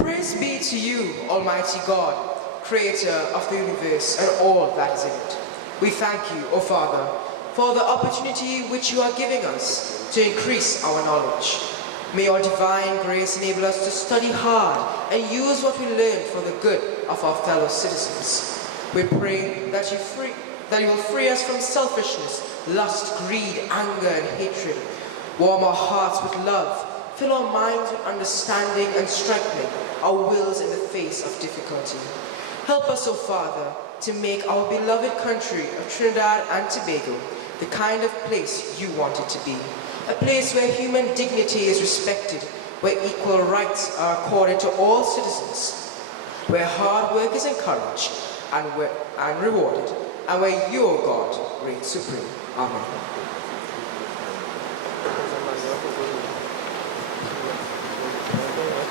Praise be to you, Almighty God, Creator of the universe and all that is in it. We thank you, O Father, for the opportunity which you are giving us to increase our knowledge. May your divine grace enable us to study hard and use what we learn for the good of our fellow citizens. We pray that you will free us from selfishness, lust, greed, anger, and hatred. Warm our hearts with love, fill our minds with understanding, and strengthening our wills in the face of difficulty. Help us, O Father, to make our beloved country of Trinidad and Tobago the kind of place you want it to be. A place where human dignity is respected, where equal rights are accorded to all citizens, where hard work is encouraged and rewarded, and where your God reigns supreme. Amen.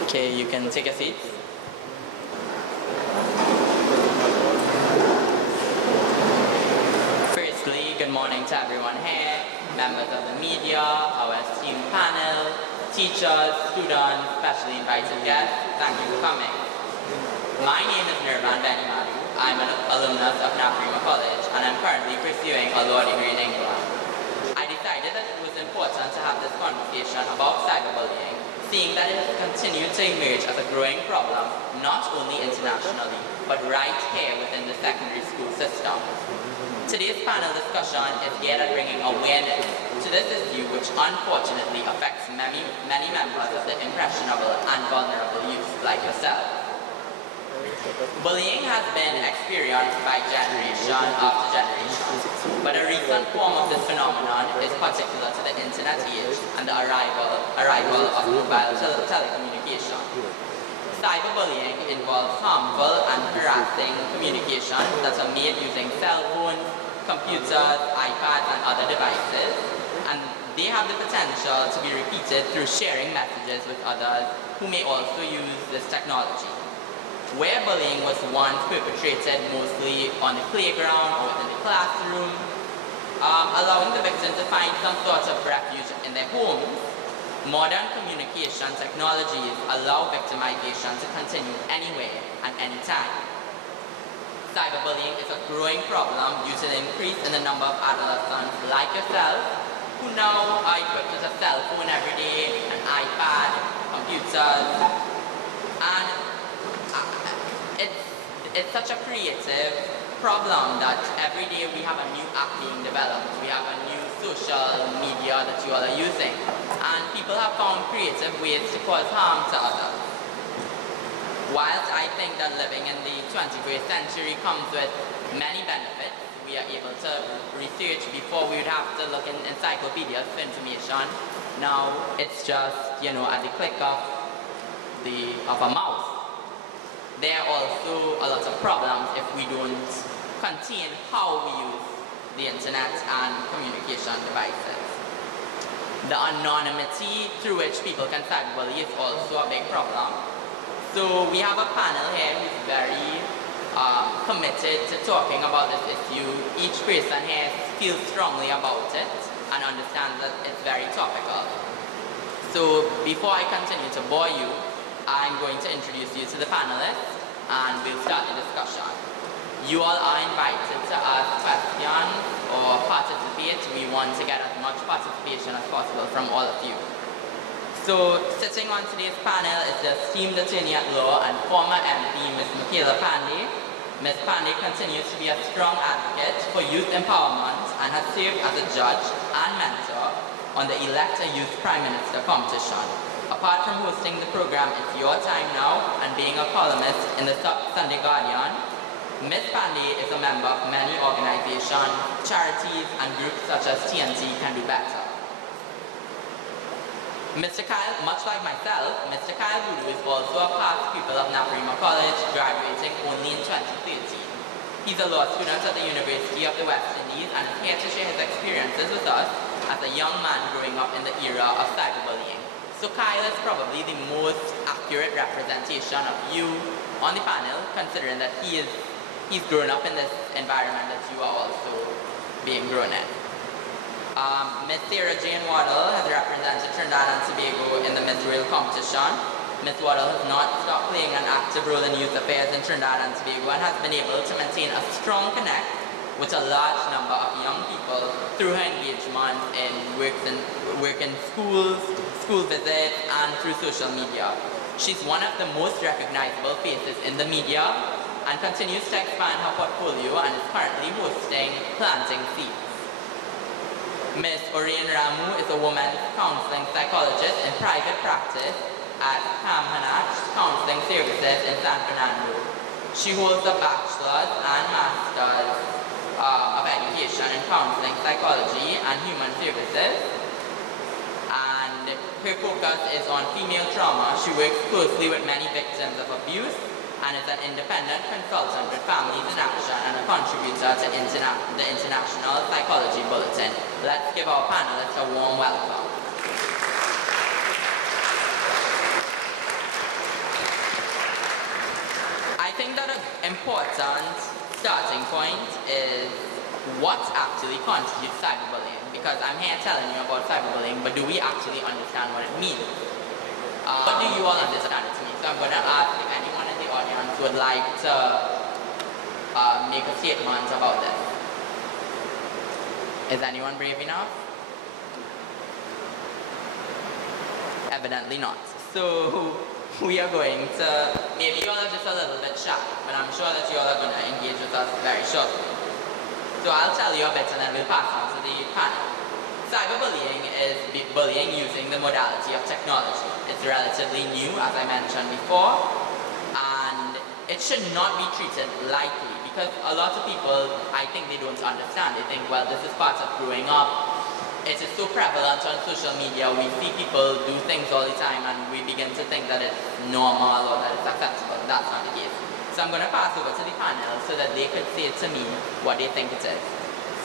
Okay, you can take a seat. Firstly, good morning to everyone here, members of the media, our esteemed panel, teachers, students, specially invited guests. Thank you for coming. My name is Nirvan Benimadu. I'm an alumnus of Naparima College, and I'm currently pursuing a law degree in England. I decided that it was important to have this conversation about cyberbullying, seeing that it has continued to emerge as a growing problem, not only internationally, but right here within the secondary school system. Today's panel discussion is geared at bringing awareness to this issue, which unfortunately affects many members of the impressionable and vulnerable youth like yourself. Bullying has been experienced by generation after generation, but a recent form of this phenomenon is particular to the internet age and the arrival of mobile telecommunication. Cyberbullying involves harmful and harassing communication that are made using cell phones, computers, iPads, and other devices, and they have the potential to be repeated through sharing messages with others who may also use this technology. Where bullying was once perpetrated mostly on the playground or in the classroom, allowing the victim to find some sort of refuge in their homes, modern communication technologies allow victimization to continue anywhere and anytime. Cyberbullying is a growing problem due to the increase in the number of adolescents like yourself who now are equipped with a cell phone every day, an iPad, computers, and it's such a creative problem that every day we have a new app being developed. We have a new social media that you all are using. And people have found creative ways to cause harm to others. Whilst I think that living in the 21st century comes with many benefits, we are able to research before we would have to look in encyclopedias for information. Now it's just, at the click of a mouse. There are also a lot of problems if we don't contain how we use the internet and communication devices. The anonymity through which people can cyberbully is also a big problem. So we have a panel here who's very committed to talking about this issue. Each person here feels strongly about it and understands that it's very topical. So before I continue to bore you, I'm going to introduce you to the panelists and we'll start the discussion. You all are invited to ask questions or participate. We want to get as much participation as possible from all of you. So sitting on today's panel is the esteemed attorney at law and former MP, Ms. Michaela Pandey. Ms. Pandey continues to be a strong advocate for youth empowerment and has served as a judge and mentor on the Elect a Youth Prime Minister competition. Apart from hosting the program It's Your Time Now and being a columnist in the Sunday Guardian, Ms. Pandey is a member of many organizations, charities, and groups such as TNT Can Do Better. Much like myself, Mr. Kyle Guru is also a past pupil of Naparima College, graduating only in 2013. He's a law student at the University of the West Indies and is here to share his experiences with us as a young man growing up in the era of cyberbullying. So Kyle is probably the most accurate representation of you on the panel, considering that he's grown up in this environment that you are also being grown in. Ms. Sarah Jane Waddle has represented Trinidad and Tobago in the Miss Rail competition. Ms. Waddle has not stopped playing an active role in youth affairs in Trinidad and Tobago and has been able to maintain a strong connect with a large number of young people through her engagement in work in schools, school visits, and through social media. She's one of the most recognizable faces in the media and continues to expand her portfolio and is currently hosting Planting Seeds. Ms. Orion Ramu is a women's counseling psychologist in private practice at Hamhanach Counseling Services in San Fernando. She holds a bachelor's and master's of education in counseling psychology and human services, and her focus is on female trauma. She works closely with many victims of abuse and is an independent consultant with Families in Action and a contributor to the International Psychology Bulletin. Let's give our panelists a warm welcome. I think that an important starting point is what actually constitutes cyberbullying, because I'm here telling you about cyberbullying, but do we actually understand what it means? What do you all understand it to mean? So I'm going to ask if anyone in the audience would like to make a statement about this. Is anyone brave enough? Evidently not. So we are going to, maybe you all are just a little bit shy, but I'm sure that you all are going to engage with us very shortly. So I'll tell you a bit and then we'll pass on to the panel. Cyberbullying is bullying using the modality of technology. It's relatively new, as I mentioned before, and it should not be treated lightly because a lot of people, I think they don't understand. They think, well, this is part of growing up. It is so prevalent on social media. We see people do things all the time and we begin to think that it's normal or that it's acceptable. That's not the case. So I'm going to pass over to the panel so that they could say to me what they think it is.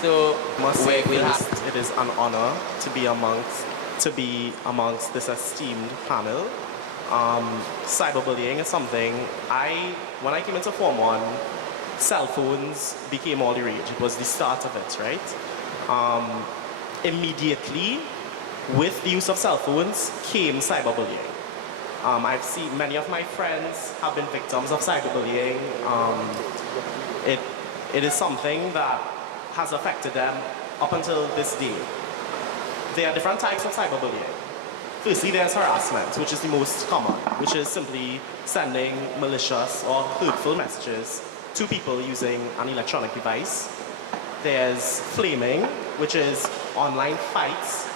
So it is an honor to be amongst this esteemed panel. Cyberbullying is something when I came into Form 1, cell phones became all the rage. It was the start of it, right? Immediately, with the use of cell phones, came cyberbullying. I've seen many of my friends have been victims of cyberbullying. It is something that has affected them up until this day. There are different types of cyberbullying. Firstly, there's harassment, which is the most common, which is simply sending malicious or hurtful messages to people using an electronic device. There's flaming, which is online fights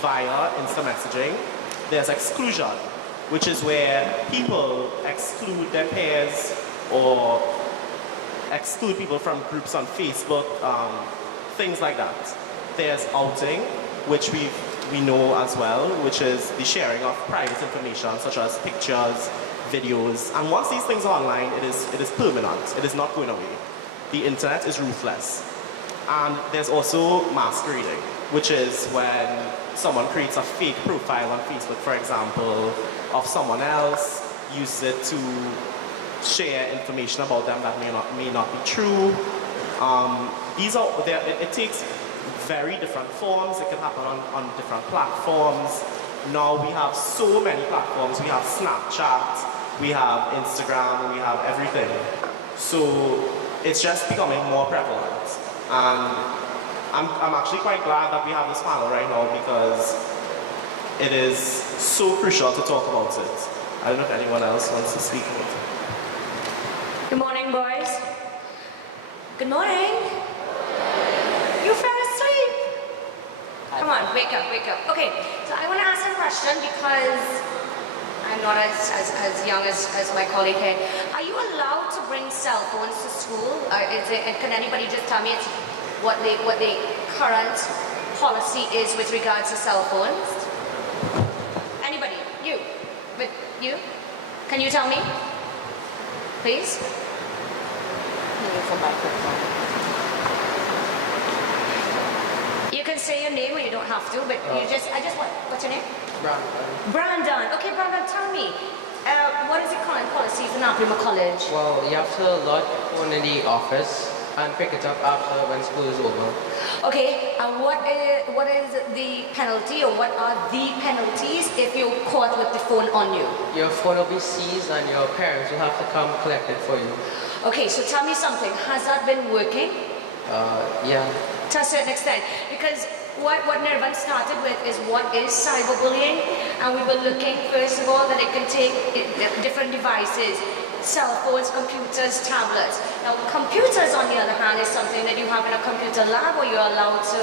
via instant messaging. There's exclusion, which is where people exclude their peers or exclude people from groups on Facebook, things like that. There's outing, which we know as well, which is the sharing of private information such as pictures, videos, and once these things are online, it is permanent. It is not going away. The internet is ruthless. And there's also masquerading, which is when someone creates a fake profile on Facebook, for example, of someone else, uses it to share information about them that may not be true. It takes very different forms. It can happen on different platforms. Now we have so many platforms. We have Snapchat, we have Instagram, we have everything. So it's just becoming more prevalent. And I'm actually quite glad that we have this panel right now because it is so crucial to talk about it. I don't know if anyone else wants to speak about it. Good morning, boys. Good morning. You fell asleep. Come on, wake up, wake up. Okay, so I want to ask a question because I'm not as young as my colleague here. Are you allowed to bring cell phones to school? Can anybody just tell me what the current policy is with regards to cell phones? Anybody? You? But you? Can you tell me? Please? You can say your name or you don't have to, but what's your name? Brandon. Brandon. Okay, Brandon, tell me. What is the current policy for Naparima College? Well, you have to log phone in the office and pick it up after when school is over. Okay, and what is the penalty, or what are the penalties if you're caught with the phone on you? Your phone will be seized and your parents will have to come collect it for you. Okay, so tell me something. Has that been working? Yeah. To a certain extent, because what Nirvan started with is what is cyberbullying, and we were looking first of all that it can take different devices, cell phones, computers, tablets. Now computers on the other hand is something that you have in a computer lab, or you're allowed to...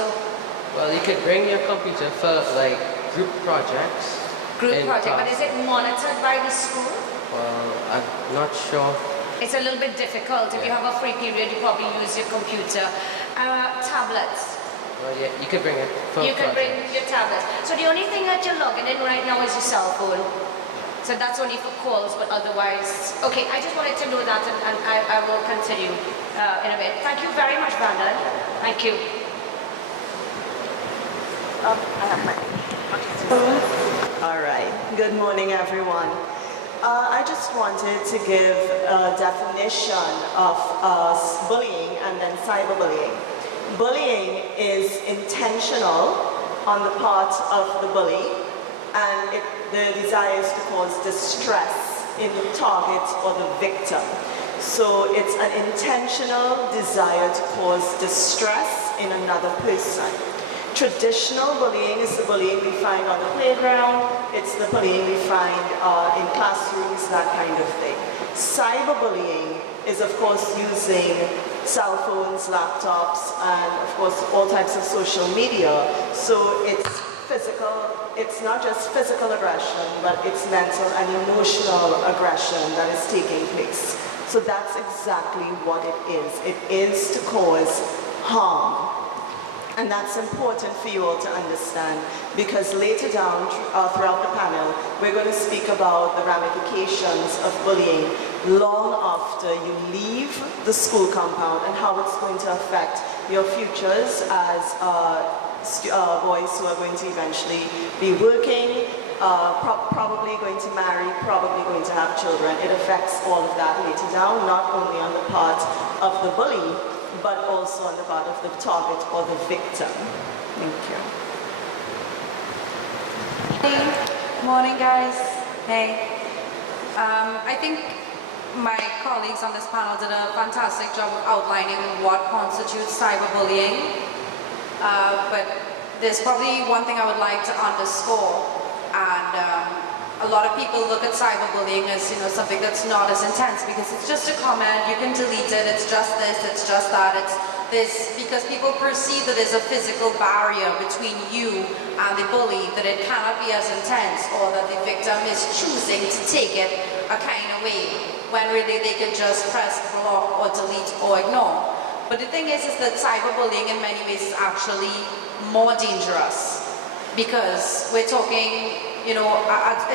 Well, you could bring your computer for like group projects. But is it monitored by the school? Well, I'm not sure. It's a little bit difficult. If you have a free period, you probably use your computer. Tablets. Well, yeah, you could bring it for You can bring projects. your tablets. So the only thing that you're logging in right now is your cell phone. So that's only for calls, but otherwise... Okay, I just wanted to know that, and I will continue in a bit. Thank you very much, Brandon. Thank you. I have my... All right. Good morning, everyone. I just wanted to give a definition of bullying and then cyberbullying. Bullying is intentional on the part of the bully, and the desire is to cause distress in the target or the victim. So it's an intentional desire to cause distress in another person. Traditional bullying is the bullying we find on the playground, it's the bullying we find in classrooms, that kind of thing. Cyberbullying is of course using cell phones, laptops, and of course all types of social media. So it's physical, it's not just physical aggression, but it's mental and emotional aggression that is taking place. So that's exactly what it is. It is to cause harm. And that's important for you all to understand, because later down throughout the panel, we're going to speak about the ramifications of bullying long after you leave the school compound and how it's going to affect your futures as boys who are going to eventually be working, probably going to marry, probably going to have children. It affects all of that later down, not only on the part of the bully, but also on the part of the target or the victim. Thank you. Hey, morning guys. Hey. I think my colleagues on this panel did a fantastic job of outlining what constitutes cyberbullying. But there's probably one thing I would like to underscore, and a lot of people look at cyberbullying as, something that's not as intense because it's just a comment, you can delete it, it's just this, it's just that, it's this, because people perceive that there's a physical barrier between you and the bully, that it cannot be as intense, or that the victim is choosing to take it a kind of way, when really they can just press block or delete or ignore. But the thing is that cyberbullying in many ways is actually more dangerous, because we're talking, in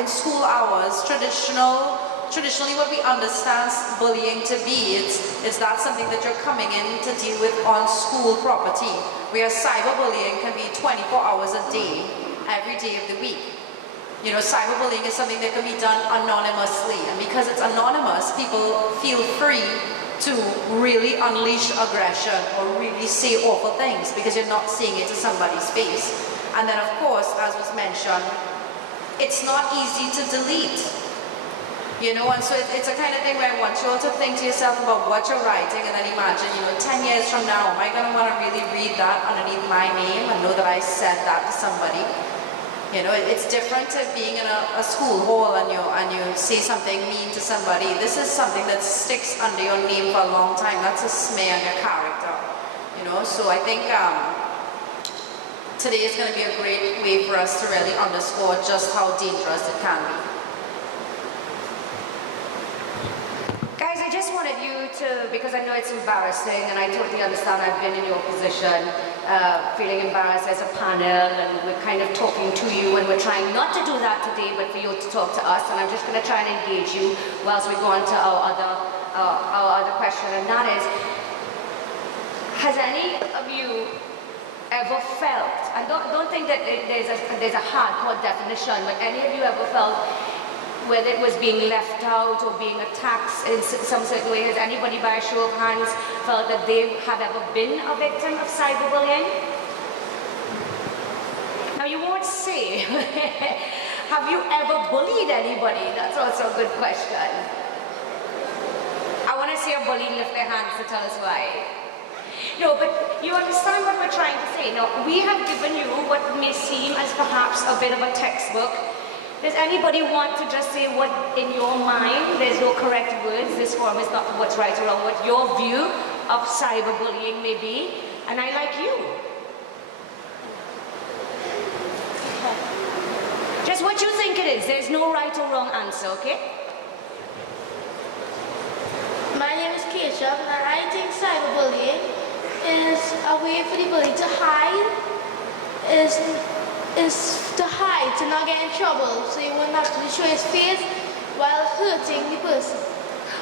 school hours, traditionally what we understand bullying to be, it's that something that you're coming in to deal with on school property, where cyberbullying can be 24 hours a day, every day of the week. Cyberbullying is something that can be done anonymously, and because it's anonymous, people feel free to really unleash aggression or really say awful things because you're not seeing it to somebody's face. And then of course, as was mentioned, it's not easy to delete, and so it's a kind of thing where I want you all to think to yourself about what you're writing, and then imagine, 10 years from now, am I going to want to really read that underneath my name and know that I said that to somebody? It's different to being in a school hall and you say something mean to somebody. This is something that sticks under your name for a long time. That's a smear on your character, so I think today is going to be a great way for us to really underscore just how dangerous it can be. Guys, I just wanted you to, because I know it's embarrassing, and I totally understand, I've been in your position, feeling embarrassed as a panel, and we're kind of talking to you, and we're trying not to do that today, but for you to talk to us, and I'm just going to try and engage you whilst we go on to our other question, and that is, has any of you ever felt, and don't think that there's a hardcore definition, but any of you ever felt whether it was being left out or being attacked in some certain way? Has anybody by a show of hands felt that they have ever been a victim of cyberbullying? Now you won't say, have you ever bullied anybody? That's also a good question. I want to see a bully lift their hands to tell us why. No, but you understand what we're trying to say. Now, we have given you what may seem as perhaps a bit of a textbook. Does anybody want to just say what in your mind, there's no correct words, this form is not what's right or wrong, what your view of cyberbullying may be? And I like you. Just what you think it is. There's no right or wrong answer, okay? My name is Keisha, and I think cyberbullying is a way for the bully to hide, is to hide, to not get in trouble, so he wouldn't have to show his face while hurting the person.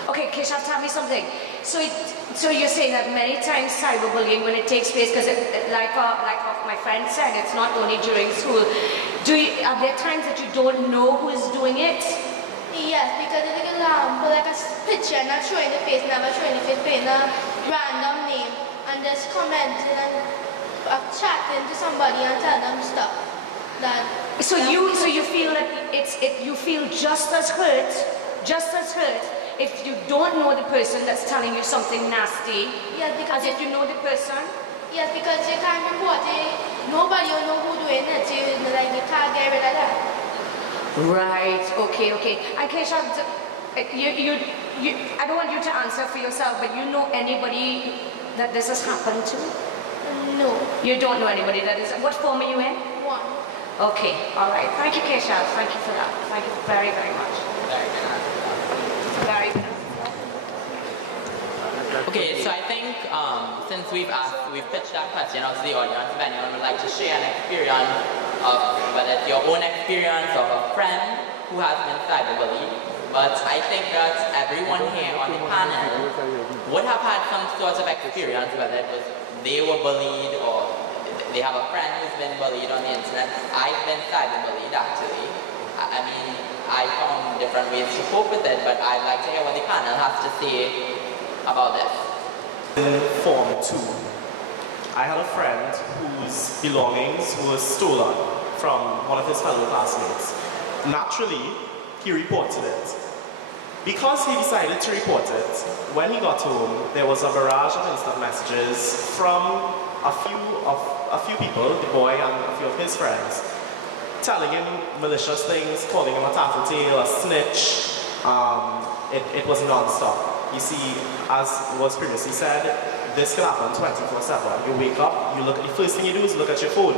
Okay, Keisha, tell me something. So you're saying that many times cyberbullying, when it takes place, because like my friend said, it's not only during school. Are there times that you don't know who is doing it? Yes, because they can put like a picture, not showing the face, never showing the face, putting a random name, and just commenting and chatting to somebody and tell them stuff. So you feel that you feel just as hurt if you don't know the person that's telling you something nasty, yes, because as if you know the person? Yes, because you can't report it. Nobody will know who's doing it. You can't get rid of that. Right, okay. And Keisha, I don't want you to answer for yourself, but you know anybody that this has happened to? No. You don't know anybody that is. What form are you in? One. Okay, all right. Thank you, Keisha. Thank you for that. Thank you very, very much. Very good. Okay, so I think since we've pitched that question out to the audience, if anyone would like to share an experience of whether it's your own experience of a friend who has been cyberbullied, but I think that everyone here on the panel would have had some sort of experience, whether it was they were bullied or they have a friend who's been bullied on the internet. I've been cyberbullied actually. I mean, I found different ways to cope with it, but I'd like to hear what the panel has to say about this. In Form 2, I had a friend whose belongings were stolen from one of his fellow classmates. Naturally, he reported it. Because he decided to report it, when he got home, there was a barrage of instant messages from a few people, the boy and a few of his friends, telling him malicious things, calling him a tattletale, a snitch. It was non-stop. You see, as was previously said, this can happen 24/7. You wake up, you look at the first thing you do is look at your phone,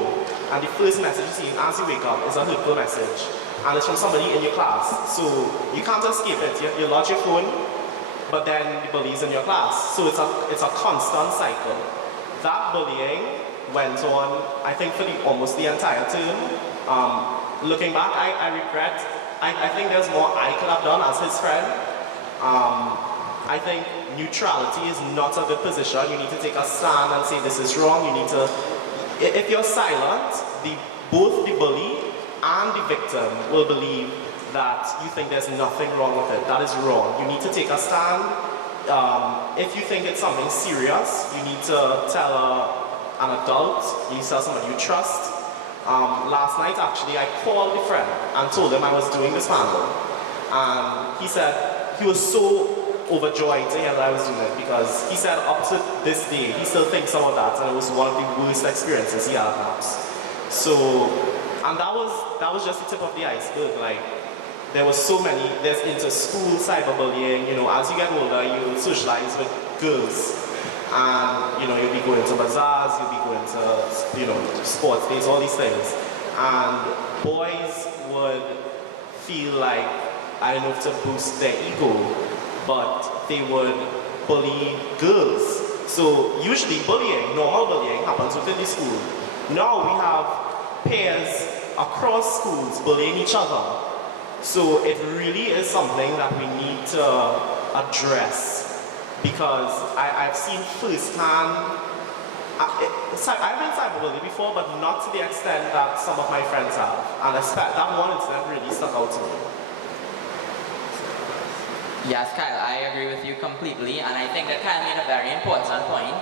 and the first message you see as you wake up is a hurtful message, and it's from somebody in your class. So you can't escape it. You lodge your phone, but then the bully's in your class. So it's a constant cycle. That bullying went on, I think, for almost the entire term. Looking back, I regret. I think there's more I could have done as his friend. I think neutrality is not a good position. You need to take a stand and say this is wrong. You need to, if you're silent, both the bully and the victim will believe that you think there's nothing wrong with it. That is wrong. You need to take a stand. If you think it's something serious, you need to tell an adult, you need to tell somebody you trust. Last night, actually, I called a friend and told him I was doing this panel. And he said he was so overjoyed to hear that I was doing it, because he said up to this day, he still thinks about that, and it was one of the worst experiences he had perhaps. So, and that was just the tip of the iceberg. Like, there was so many, there's inter-school cyberbullying, as you get older, you socialize with girls. And, you'll be going to bazaars, you'll be going to, sports days, all these things. And boys would feel like, I don't know if to boost their ego, but they would bully girls. So usually normal bullying happens within the school. Now we have peers across schools bullying each other. So it really is something that we need to address, because I've seen firsthand, I've been cyberbullied before, but not to the extent that some of my friends have. And that one incident really stuck out to me. Yes, Kyle, I agree with you completely, and I think that Kyle made a very important point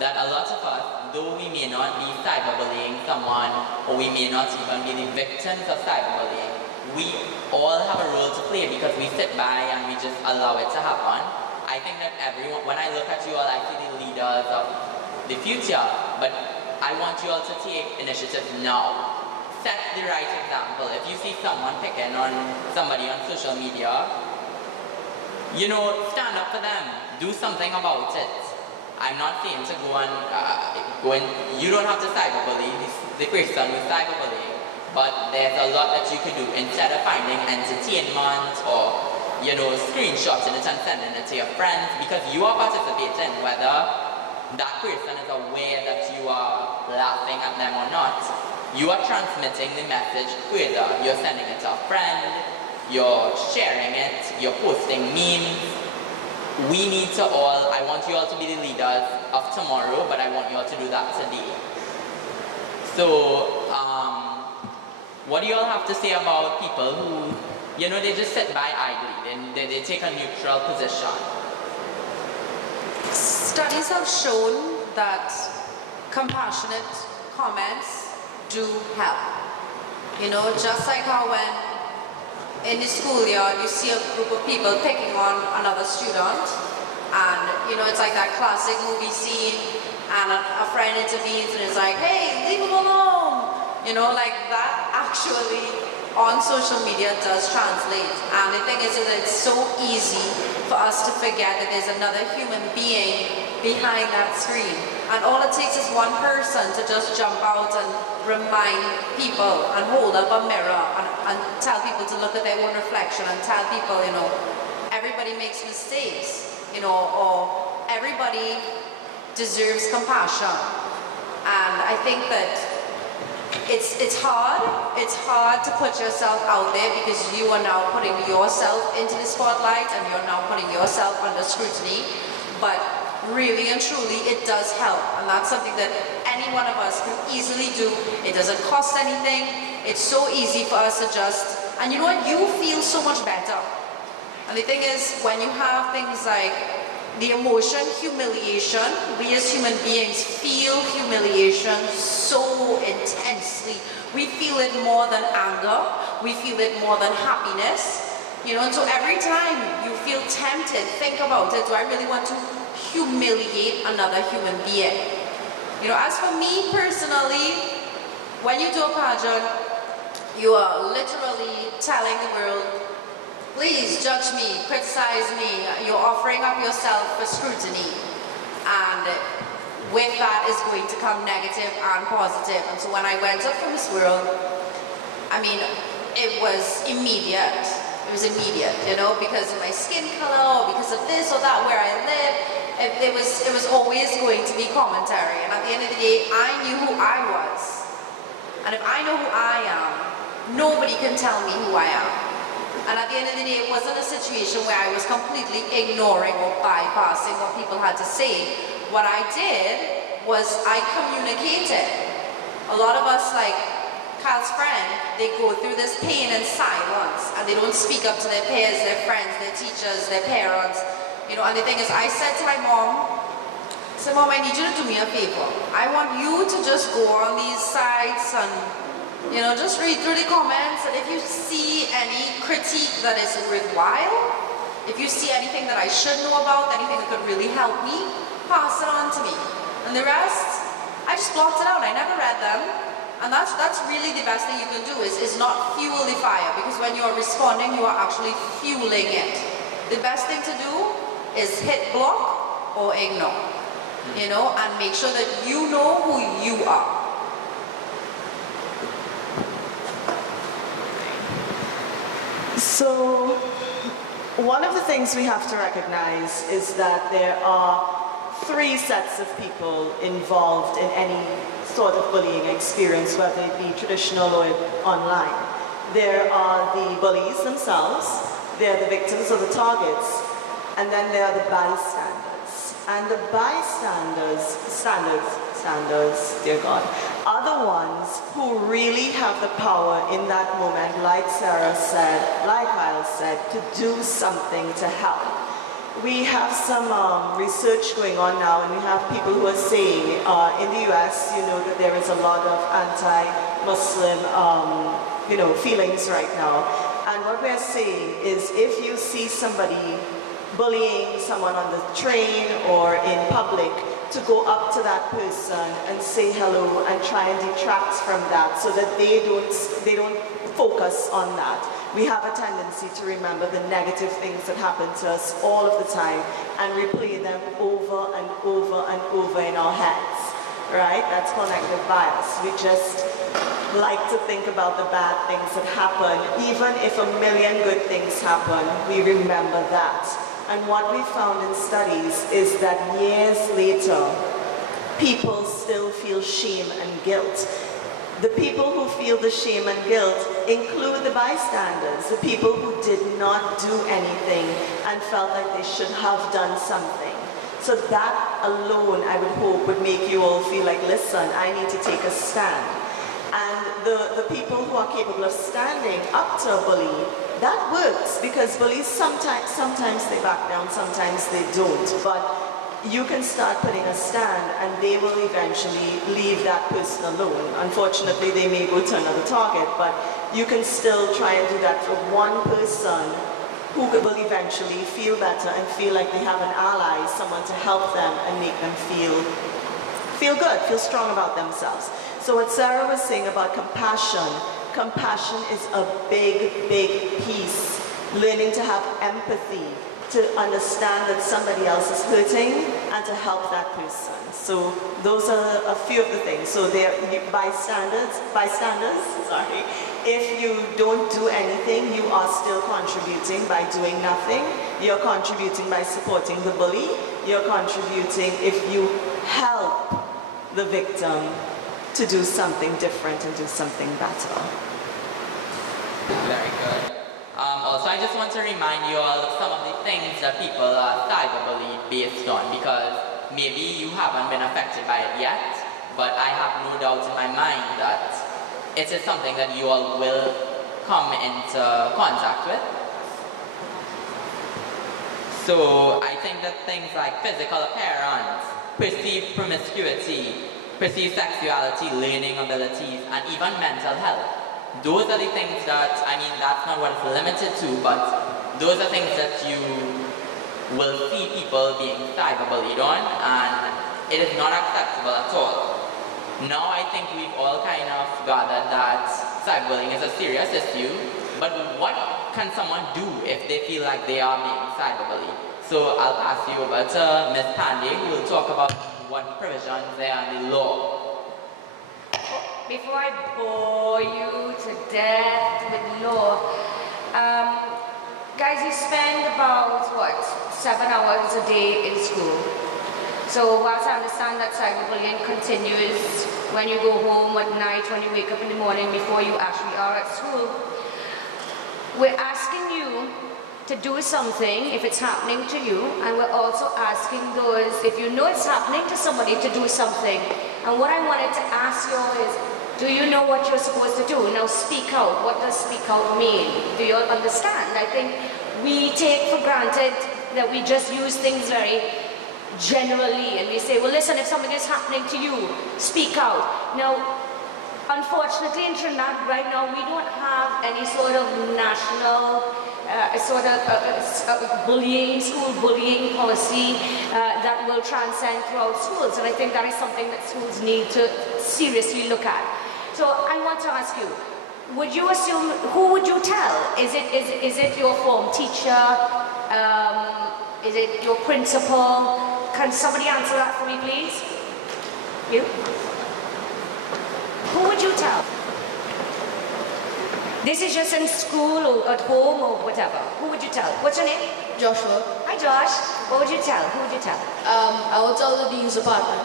that a lot of us, though we may not be cyberbullying someone, or we may not even be the victims of cyberbullying, we all have a role to play because we sit by and we just allow it to happen. I think that everyone, when I look at you all, I see the leaders of the future, but I want you all to take initiative now. Set the right example. If you see someone picking on somebody on social media, you know, stand up for them. Do something about it. I'm not saying to go and you don't have to cyberbully the person who's cyberbullying, but there's a lot that you could do instead of finding entertainment or, you know, screenshotting it and sending it to your friends, because you are participating, whether that person is aware that you are laughing at them or not. You are transmitting the message further. You're sending it to a friend, you're sharing it, you're posting memes. We need to all, I want you all to be the leaders of tomorrow, but I want you all to do that today. So, what do you all have to say about people who, you know, they just sit by idly, they take a neutral position? Studies have shown that compassionate comments do help. You know, just like how when in the schoolyard you see a group of people picking on another student, and you know, it's like that classic movie scene, and a friend intervenes and is like, hey, leave him alone. You know, like that actually on social media does translate. And the thing is that it's so easy for us to forget that there's another human being behind that screen. And all it takes is one person to just jump out and remind people and hold up a mirror and tell people to look at their own reflection and tell people, you know, everybody makes mistakes, you know, or everybody deserves compassion. And I think that it's hard to put yourself out there because you are now putting yourself into the spotlight and you're now putting yourself under scrutiny. But really and truly, it does help, and that's something that any one of us can easily do. It doesn't cost anything. It's so easy for us to just, and you know what, you feel so much better. And the thing is, when you have things like the emotion humiliation, we as human beings feel humiliation so intensely. We feel it more than anger, we feel it more than happiness. You know, and so every time you feel tempted, think about it, do I really want to humiliate another human being? You know, as for me personally, when you do a pageant, you are literally telling the world, please judge me, criticize me. You're offering up yourself for scrutiny. And with that is going to come negative and positive. And so when I went up for Miss World, I mean, it was immediate. It was immediate, you know, because of my skin color or because of this or that, where I live. It was always going to be commentary. And at the end of the day, I knew who I was. And if I know who I am, nobody can tell me who I am. And at the end of the day, it wasn't a situation where I was completely ignoring or bypassing what people had to say. What I did was I communicated. A lot of us, like Kyle's friend, they go through this pain in silence and they don't speak up to their peers, their friends, their teachers, their parents. You know, and the thing is, I said to my mom, I said, Mom, I need you to do me a favor. I want you to just go on these sites and, you know, just read through the comments, and if you see any critique that is worthwhile, if you see anything that I should know about, anything that could really help me, pass it on to me. And the rest, I just blocked it out. I never read them. And that's really the best thing you can do is not fuel the fire, because when you're responding, you are actually fueling it. The best thing to do is hit block or ignore, you know, and make sure that you know who you are. So, one of the things we have to recognize is that there are 3 sets of people involved in any sort of bullying experience, whether it be traditional or online. There are the bullies themselves, there are the victims or the targets, and then there are the bystanders. And the bystanders, dear God, other ones who really have the power in that moment, like Sarah said, like Kyle said, to do something to help. We have some research going on now, and we have people who are saying in the US, you know, that there is a lot of anti-Muslim, feelings right now. And what we're saying is, if you see somebody bullying someone on the train or in public, to go up to that person and say hello and try and detract from that, so that they don't focus on that. We have a tendency to remember the negative things that happen to us all of the time and replay them over and over and over in our heads, right? That's called negative bias. We just like to think about the bad things that happen. Even if a million good things happen, we remember that. And what we found in studies is that years later, people still feel shame and guilt. The people who feel the shame and guilt include the bystanders, the people who did not do anything and felt like they should have done something. So that alone, I would hope, would make you all feel like, listen, I need to take a stand. And the people who are capable of standing up to a bully, that works, because bullies sometimes they back down, sometimes they don't. But you can start putting a stand and they will eventually leave that person alone. Unfortunately, they may go to another target, but you can still try and do that for one person who will eventually feel better and feel like they have an ally, someone to help them and make them feel good, feel strong about themselves. So what Sarah was saying about compassion is a big, big piece. Learning to have empathy, to understand that somebody else is hurting and to help that person. So those are a few of the things. So they're bystanders, sorry. If you don't do anything, you are still contributing by doing nothing. You're contributing by supporting the bully. You're contributing if you help the victim to do something different and do something better. Very good. Also, I just want to remind you all of some of the things that people are cyberbullied based on, because maybe you haven't been affected by it yet, but I have no doubt in my mind that it is something that you all will come into contact with. So I think that things like physical appearance, perceived promiscuity, perceived sexuality, learning abilities, and even mental health, those are the things that, I mean, that's not what it's limited to, but those are things that you will see people being cyberbullied on, and it is not acceptable at all. Now I think we've all kind of gathered that cyberbullying is a serious issue, but what can someone do if they feel like they are being cyberbullied? So I'll pass you over to Ms. Pandey, who will talk about what provisions there are in the law. Before I bore you to death with law, guys, you spend about, 7 hours a day in school. So whilst I understand that cyberbullying continues when you go home at night, when you wake up in the morning before you actually are at school, we're asking you to do something if it's happening to you, and we're also asking those, if you know it's happening to somebody, to do something. And what I wanted to ask you all is, do you know what you're supposed to do? Now speak out. What does speak out mean? Do you all understand? I think we take for granted that we just use things very generally, and we say, well, listen, if something is happening to you, speak out. Now, unfortunately in Trinidad right now, we don't have any sort of national bullying, school bullying policy that will transcend throughout schools, and I think that is something that schools need to seriously look at. So I want to ask you, would you assume, who would you tell? Is it your form teacher? Is it your principal? Can somebody answer that for me, please? You? Who would you tell? This is just in school or at home or whatever. Who would you tell? What's your name? Joshua. Hi, Josh. What would you tell? Who would you tell? I will tell the dean's department.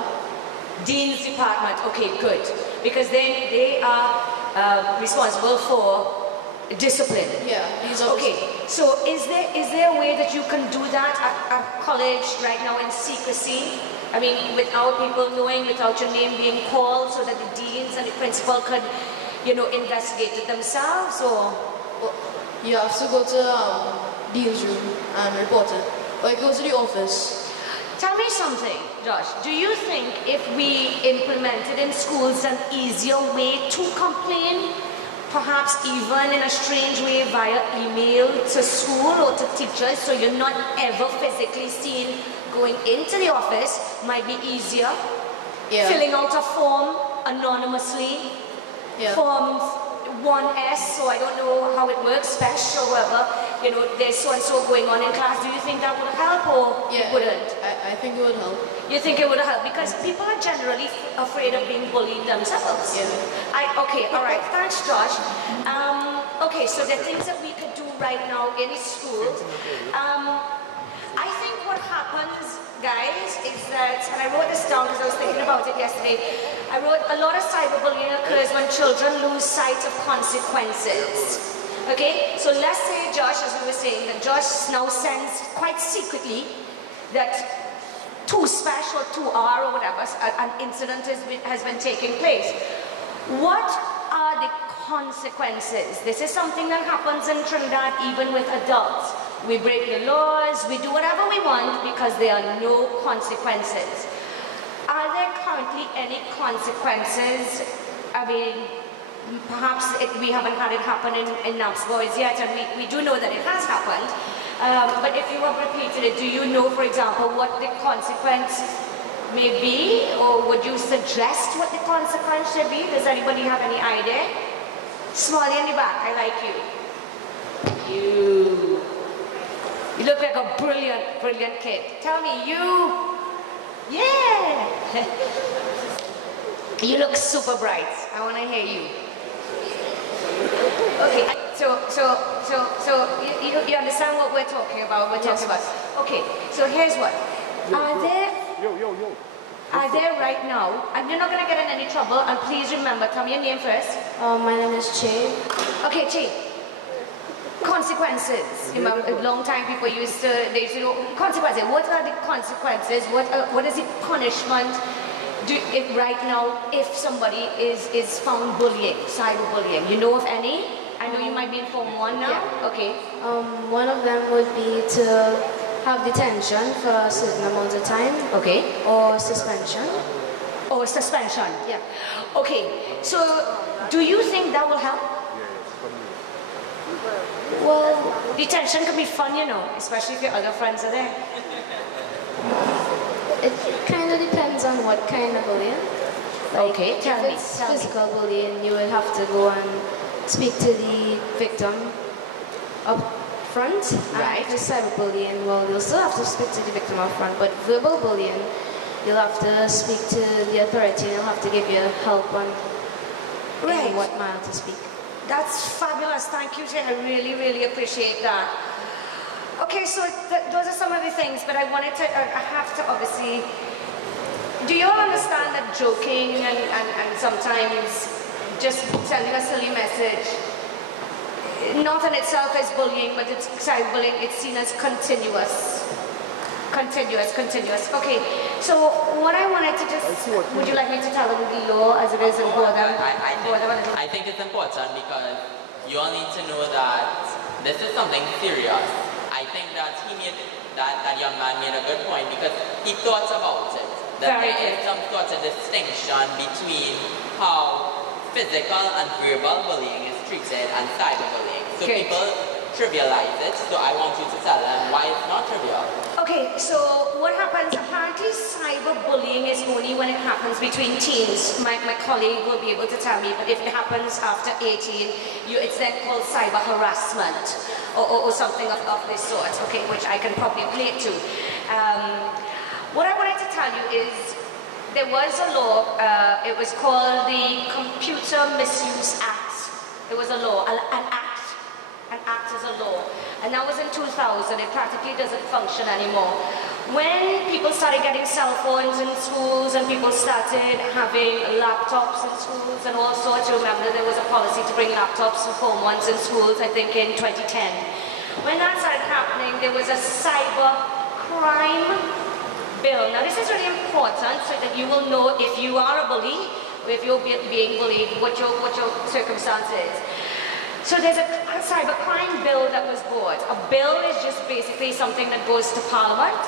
Dean's department. Okay, good. Because they are responsible for discipline. Yeah, these are Okay, so is there a way that you can do that at college right now in secrecy? I mean, without people knowing, without your name being called, so that the deans and the principal could, you know, investigate it themselves, or? Well, you have to go to Dean's room and report it. Or you go to the office. Tell me something, Josh. Do you think if we implemented in schools an easier way to complain, perhaps even in a strange way via email to school or to teachers, so you're not ever physically seen going into the office, might be easier? Yeah. Filling out a form anonymously, Yeah. forms 1S, so I don't know how it works, special or whatever, you know, there's so and so going on in class. Do you think that would help, or Yeah, it wouldn't? I think it would help. You think it would help? Because people are generally afraid of being bullied themselves. Yeah. Okay, all right, thanks, Josh. Okay, so the things that we could do right now in school. I think what happens, guys, is that, and I wrote this down because I was thinking about it yesterday, I wrote a lot of cyberbullying occurs when children lose sight of consequences. Okay, so let's say, Josh, as we were saying, that Josh now sends quite secretly that 2-SPECH or 2R or whatever, an incident has been taking place. What are the consequences? This is something that happens in Trinidad even with adults. We break the laws, we do whatever we want because there are no consequences. Are there currently any consequences? I mean, perhaps we haven't had it happen in NAPS boys yet, and we do know that it has happened. But if you have repeated it, do you know, for example, what the consequence may be? Or would you suggest what the consequence should be? Does anybody have any idea? Smalley in the back, I like you. You look like a brilliant, brilliant kid. Tell me, you. Yeah. You look super bright. I want to hear you. Okay, so you understand what we're talking about? We're talking about. Okay, so here's what. Are there right now, and you're not going to get in any trouble, and please remember, tell me your name first. My name is Che. Okay, Che. Consequences. You know, a long time people they used to know, consequences. What are the consequences? What is the punishment? Right now, if somebody is found bullying, cyberbullying, you know of any? I know you might be in Form 1 now. Yeah. Okay. One of them would be to have detention for a certain amount of time. Okay. Or suspension. Or suspension. Yeah. Okay. So, do you think that will help? Well, Detention can be fun, you know, especially if your other friends are there. it kind of depends on what kind of bullying. Like, Okay, tell if me, it's tell me. physical bullying, you will have to go and speak to the victim up front. Right. And for cyberbullying, well, you'll still have to speak to the victim up front, but verbal bullying, you'll have to speak to the authority and they'll have to give you help on Right. in what manner to speak. That's fabulous. Thank you, Jen. I really, really appreciate that. Okay, so those are some of the things, but I wanted to, I have to obviously, do you all understand that joking and sometimes just sending a silly message, not in itself is bullying, but it's cyberbullying, it's seen as continuous. Continuous. Okay, so what I wanted to just, would you like me to tell them the law as it is and bore them? I think it's important because you all need to know that this is something serious. I think that that young man made a good point because he thought about it. That Very there is good. some sort of distinction between how physical and verbal bullying is treated and cyberbullying. So Good. people trivialize it, so I want you to tell them why it's not trivial. Okay, so what happens, apparently cyberbullying is only when it happens between teens. My colleague will be able to tell me, but if it happens after 18, it's then called cyber harassment or something of this sort, okay, which I can probably relate to. What I wanted to tell you is there was a law, it was called the Computer Misuse Act. It was a law, an act is a law. And that was in 2000, it practically doesn't function anymore. When people started getting cell phones in schools and people started having laptops in schools and all sorts, you remember there was a policy to bring laptops and Form 1s in schools, I think in 2010. When that started happening, there was a cyber crime bill. Now this is really important so that you will know if you are a bully, or if you're being bullied, what your circumstance is. So there's a cybercrime bill that was brought. A bill is just basically something that goes to Parliament.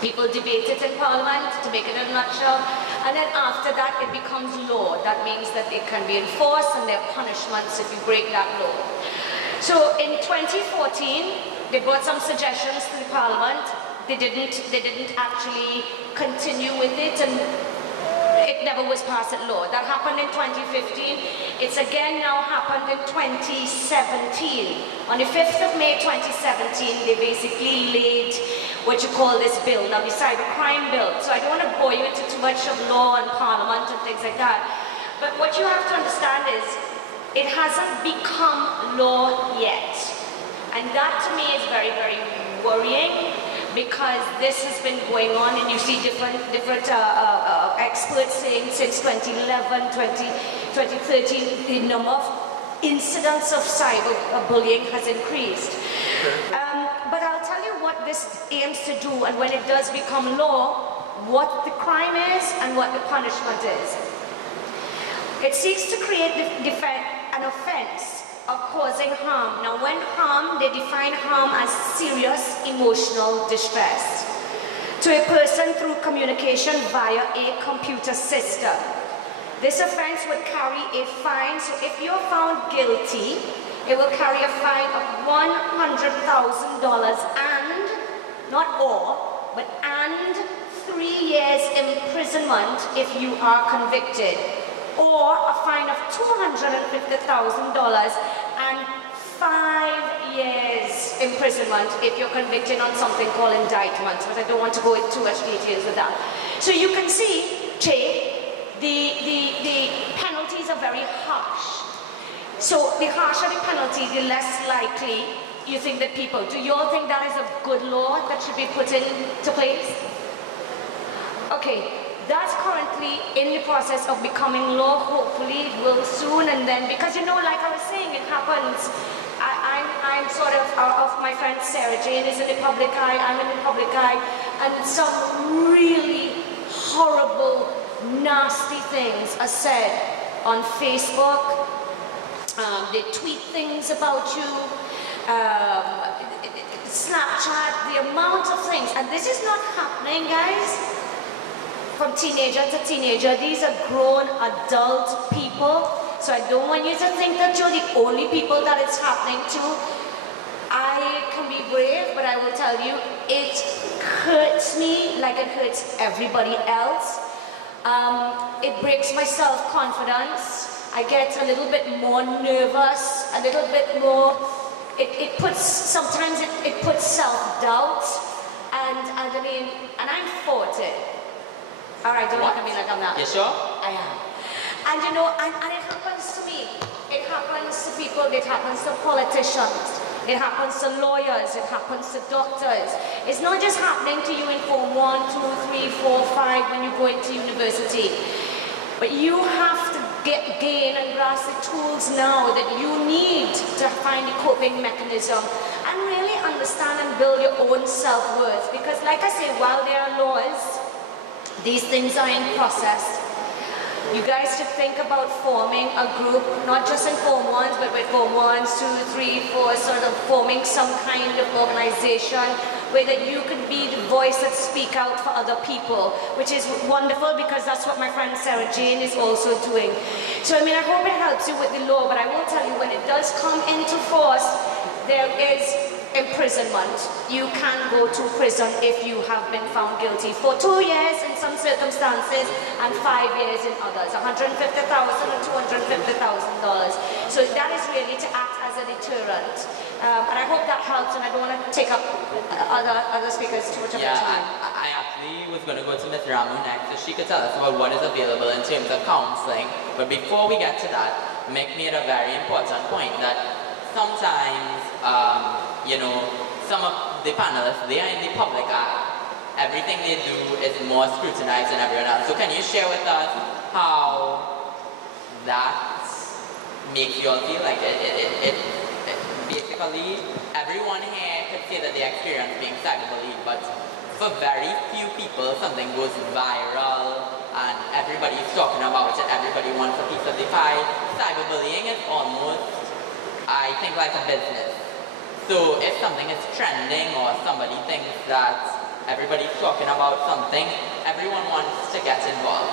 People debate it in Parliament, to make it in a nutshell, and then after that it becomes law. That means that it can be enforced and there are punishments if you break that law. So in 2014, they brought some suggestions to the Parliament. They didn't actually continue with it, and it never was passed at law. That happened in 2015. It's again now happened in 2017. On the 5th of May 2017, they basically laid what you call this bill, now the cybercrime bill. So I don't want to bore you into too much of law and Parliament and things like that. But what you have to understand is, it hasn't become law yet. And that to me is very, very worrying, because this has been going on, and you see different experts saying since 2011, 2013, the number of incidents of cyberbullying has increased. But I'll tell you what this aims to do, and when it does become law, what the crime is and what the punishment is. It seeks to create an offense of causing harm. Now when harm, they define harm as serious emotional distress to a person through communication via a computer system. This offense would carry a fine, so if you're found guilty, it will carry a fine of $100,000 and, not or, but and 3 years imprisonment if you are convicted, or a fine of $250,000 and 5 years imprisonment if you're convicted on something called indictment, but I don't want to go into too much details with that. So you can see, Jay, the penalties are very harsh. So the harsher the penalty, the less likely you think that people, do you all think that is a good law that should be put into place? Okay, that's currently in the process of becoming law. Hopefully it will soon, and then, because you know, like I was saying, it happens. I'm sort of, my friend Sarah Jane is in the public eye, I'm in the public eye, and some really horrible, nasty things are said on Facebook. They tweet things about you, Snapchat, the amount of things. And this is not happening, guys, from teenager to teenager. These are grown adult people. So I don't want you to think that you're the only people that it's happening to. I can be brave, but I will tell you, it hurts me like it hurts everybody else. It breaks my self-confidence. I get a little bit more nervous, a little bit more, sometimes it puts self-doubt, and I mean, and I'm 40. All right, don't look at me like I'm not. You sure? I am. And you know, and it happens to me. It happens to people, it happens to politicians, it happens to lawyers, it happens to doctors. It's not just happening to you in Form 1, 2, 3, 4, 5 when you go into university. But you have to gain and grasp the tools now that you need to find a coping mechanism and really understand and build your own self-worth. Because like I say, while there are laws, these things are in process. You guys should think about forming a group, not just in Form 1s, but with Form 1s, 2, 3, 4, sort of forming some kind of organization where that you could be the voice that speak out for other people, which is wonderful because that's what my friend Sarah Jane is also doing. So I mean, I hope it helps you with the law, but I will tell you, when it does come into force, there is imprisonment. You can go to prison if you have been found guilty for 2 years in some circumstances and 5 years in others, $150,000 and $250,000. So that is really to act as a deterrent. And I hope that helps, and I don't want to take up other speakers too much of your time. I actually was going to go to Ms. Ramu next, so she could tell us about what is available in terms of counseling. But before we get to that, Mick made a very important point that sometimes, you know, some of the panelists, they are in the public eye. Everything they do is more scrutinized than everyone else. So can you share with us how that makes you all feel? Like it basically, everyone here could say that they experience being cyberbullied, but For very few people, something goes viral and everybody's talking about it, everybody wants a piece of the pie. Cyberbullying is almost, I think, like a business. So if something is trending or somebody thinks that everybody's talking about something, everyone wants to get involved.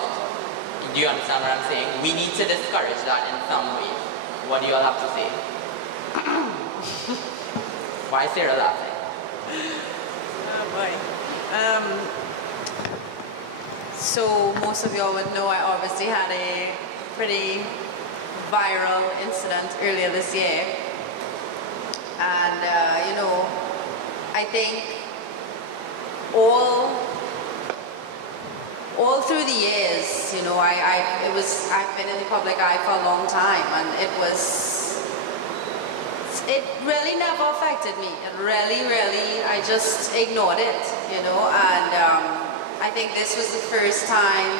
Do you understand what I'm saying? We need to discourage that in some way. What do you all have to say? Why is Sarah laughing? Oh boy. So most of y'all would know I obviously had a pretty viral incident earlier this year. And you know, I think all through the years, you know, I've been in the public eye for a long time, and it really never affected me. It really, I just ignored it, you know, and I think this was the first time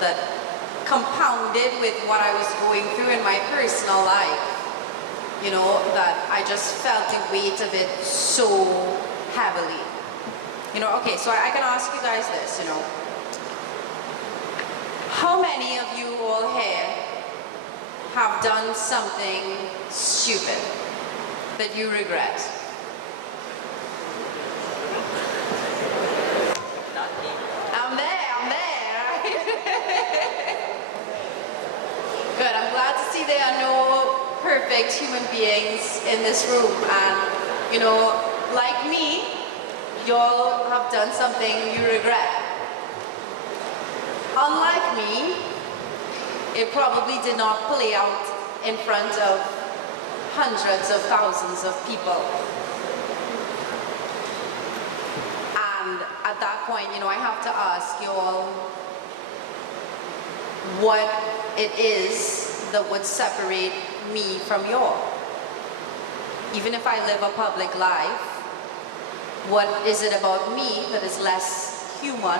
that compounded with what I was going through in my personal life, you know, that I just felt the weight of it so heavily. You know, okay, so I can ask you guys this, you know. How many of you all here have done something stupid that you regret? Not me. I'm there, right? Good, I'm glad to see there are no perfect human beings in this room. And, you know, like me, y'all have done something you regret. Unlike me, it probably did not play out in front of hundreds of thousands of people. And at that point, you know, I have to ask you all what it is that would separate me from y'all. Even if I live a public life, what is it about me that is less human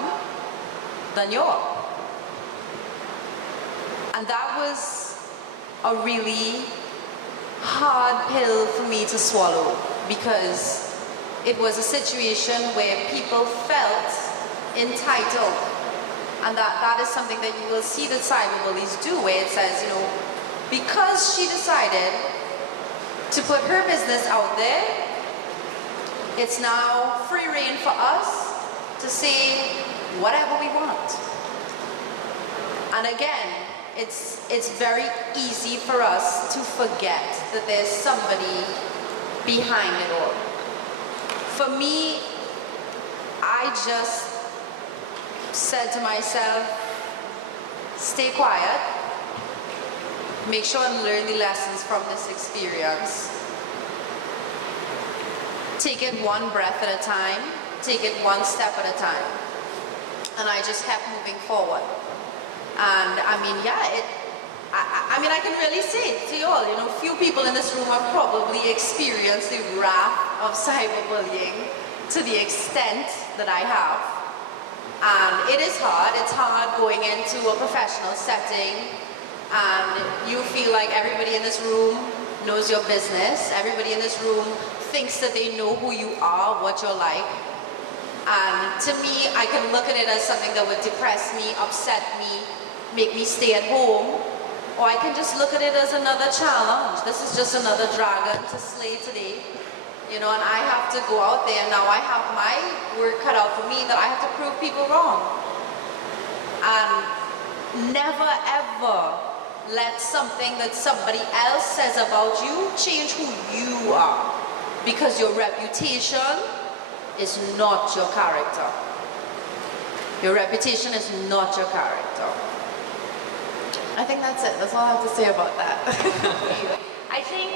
than y'all? And that was a really hard pill for me to swallow, because it was a situation where people felt entitled. And that is something that you will see that cyberbullies do, where it says, you know, because she decided to put her business out there, it's now free reign for us to say whatever we want. And again, it's very easy for us to forget that there's somebody behind it all. For me, I just said to myself, stay quiet, make sure and learn the lessons from this experience. Take it one breath at a time, take it one step at a time. And I just kept moving forward. And I mean, yeah, I mean, I can really say it to you all, you know, few people in this room have probably experienced the wrath of cyberbullying to the extent that I have. And it is hard. It's hard going into a professional setting and you feel like everybody in this room knows your business. Everybody in this room thinks that they know who you are, what you're like. And to me, I can look at it as something that would depress me, upset me, make me stay at home, or I can just look at it as another challenge. This is just another dragon to slay today, you know, and I have to go out there. Now I have my work cut out for me, that I have to prove people wrong. And never ever let something that somebody else says about you change who you are, because your reputation is not your character. Your reputation is not your character. I think that's it. That's all I have to say about that. I think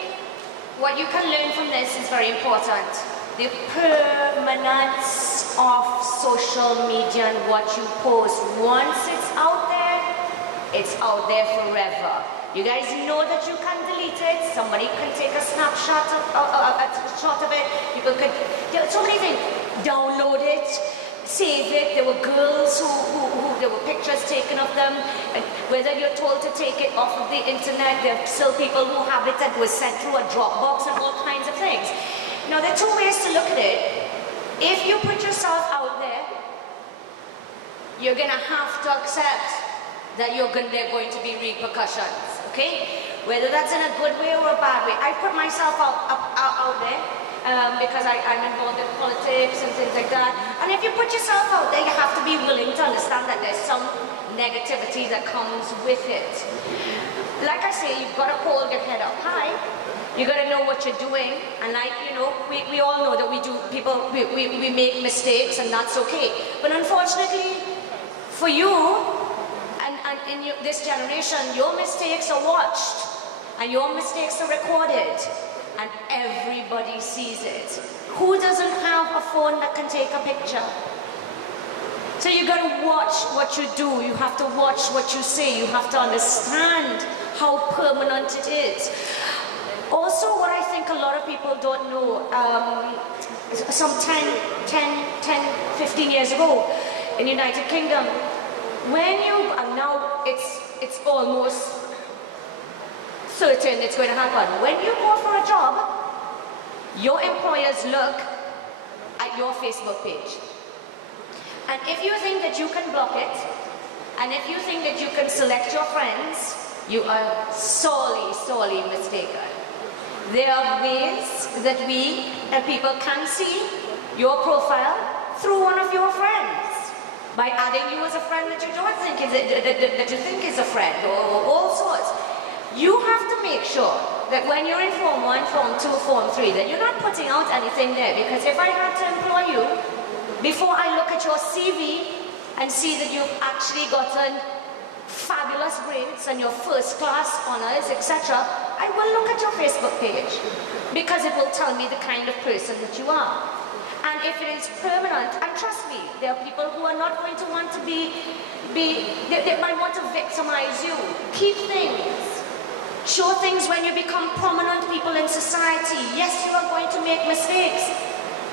what you can learn from this is very important. The permanence of social media and what you post. Once it's out there forever. You guys know that you can delete it. Somebody can take a snapshot of it. People could, there are so many things. Download it, save it. There were girls who there were pictures taken of them. And whether you're told to take it off of the internet, there are still people who have it that was sent through a Dropbox and all kinds of things. Now, there are two ways to look at it. if you put yourself out there, you're gonna have to accept that there are going to be repercussions, okay? Whether that's in a good way or a bad way. I put myself out there because I'm involved in politics and things like that. And if you put yourself out there, you have to be willing to understand that there's some negativity that comes with it. Like I say, you've got to hold your head up high. You got to know what you're doing, and we all know that we make mistakes, and that's okay. But unfortunately, for you, and in this generation, your mistakes are watched, and your mistakes are recorded, and everybody sees it. Who doesn't have a phone that can take a picture? So you got to watch what you do. You have to watch what you say. You have to understand how permanent it is. Also, what I think a lot of people don't know, some 15 years ago in the United Kingdom, when you, and now it's almost certain it's going to happen. When you go for a job, your employers look at your Facebook page. And if you think that you can block it, and if you think that you can select your friends, you are sorely mistaken. There are ways that people can see your profile through one of your friends, by adding you as a friend that you don't think is a friend, or all sorts. You have to make sure that when you're in Form 1, Form 2, Form 3, that you're not putting out anything there, because if I had to employ you, before I look at your CV and see that you've actually gotten fabulous grades and your first class honors, etc., I will look at your Facebook page, because it will tell me the kind of person that you are. And if it is permanent, and trust me, there are people who are not going to want to they might want to victimize you. Keep things. Show things when you become prominent people in society. Yes, you are going to make mistakes.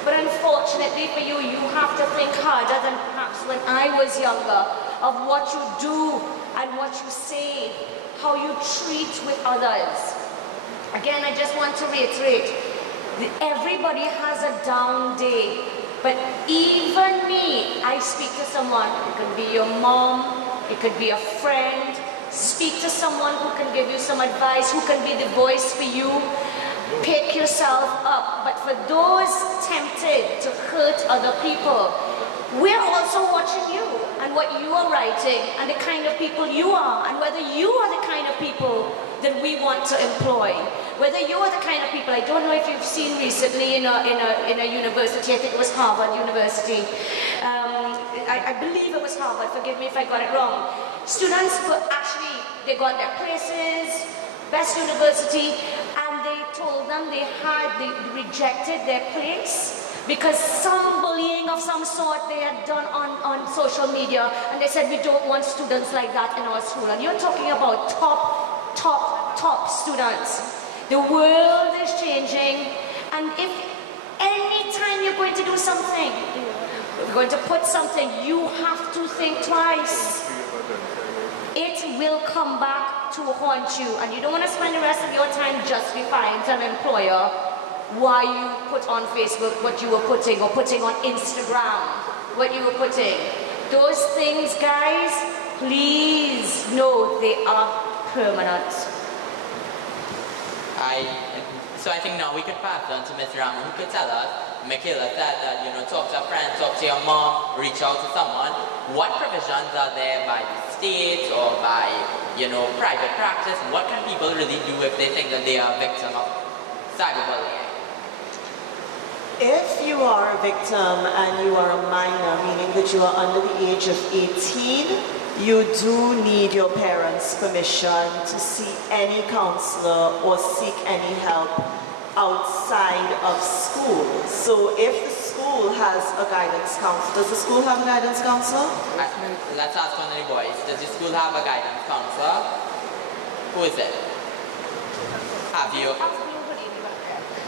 But unfortunately for you, you have to think harder than perhaps when I was younger, of what you do and what you say, how you treat with others. Again, I just want to reiterate, everybody has a down day, but even me, I speak to someone. It could be your mom, it could be a friend. Speak to someone who can give you some advice, who can be the voice for you. Pick yourself up. But for those tempted to hurt other people, we're also watching you and what you are writing and the kind of people you are, and whether you are the kind of people that we want to employ. Whether you are the kind of people, I don't know if you've seen recently in a university, I think it was Harvard University. I believe it was Harvard, forgive me if I got it wrong. Students were actually, they got their places, best university, and they told them they rejected their place because some bullying of some sort they had done on social media, and they said, we don't want students like that in our school. And you're talking about top students. The world is changing, and if any time you're going to do something, you're going to put something, you have to think twice. It will come back to haunt you, and you don't want to spend the rest of your time justifying to an employer why you put on Facebook what you were putting, or putting on Instagram what you were putting. Those things, guys, please know they are permanent. So I think now we could pass on to Ms. Rama, who could tell us, Michaela said that, talk to a friend, talk to your mom, reach out to someone. What provisions are there by the state or by, private practice? What can people really do if they think that they are a victim of cyberbullying? If you are a victim and you are a minor, meaning that you are under the age of 18, you do need your parents' permission to see any counselor or seek any help outside of school. So if the school has a guidance counselor, does the school have a guidance counselor? Let's ask one of the boys. Does the school have a guidance counselor? Who is it? Have you?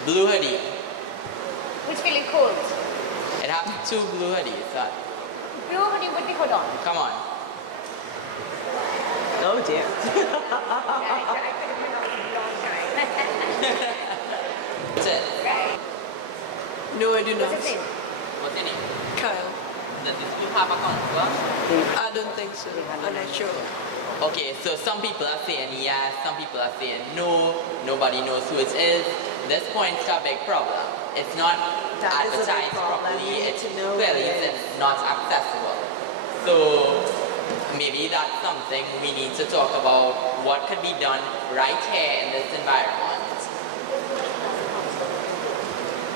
Blue hoodie. Who's feeling cold? It has two blue hoodies. Blue hoodie with the hood on. Come on. Oh dear. That's it. No, I do not. What's his name? What's your name? Kyle. Does the school have a counselor? I don't think so. I'm not sure. Okay, so some people are saying yes, some people are saying no, nobody knows who it is. This points to a big problem. It's not That is a big advertised problem. properly, You need it's to know clearly what it it's is. not accessible. So maybe that's something we need to talk about, what could be done right here in this environment.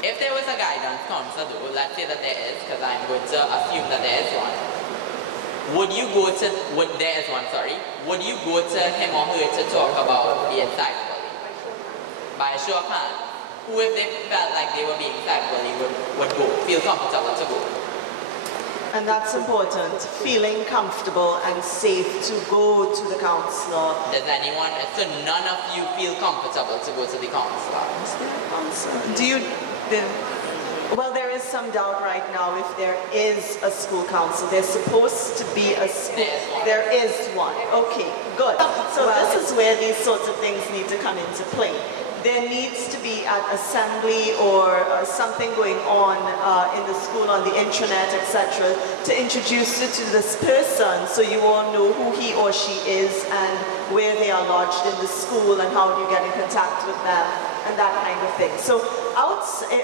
If there was a guidance counselor though, let's say that there is, because I'm going to assume that there is one. Would you go to him or her to talk about being cyberbullied? By a show of hands, who if they felt like they were being cyberbullied would go, feel comfortable to go? And that's important, feeling comfortable and safe to go to the counselor. Does anyone, so none of you feel comfortable to go to the counselor? Is there a counselor? Well, there is some doubt right now if there is a school council. There's supposed to be a school. There is one. Okay, good. So this is where these sorts of things need to come into play. There needs to be an assembly or something going on in the school, on the intranet, etc., to introduce you to this person so you all know who he or she is and where they are lodged in the school and how you get in contact with them and that kind of thing. So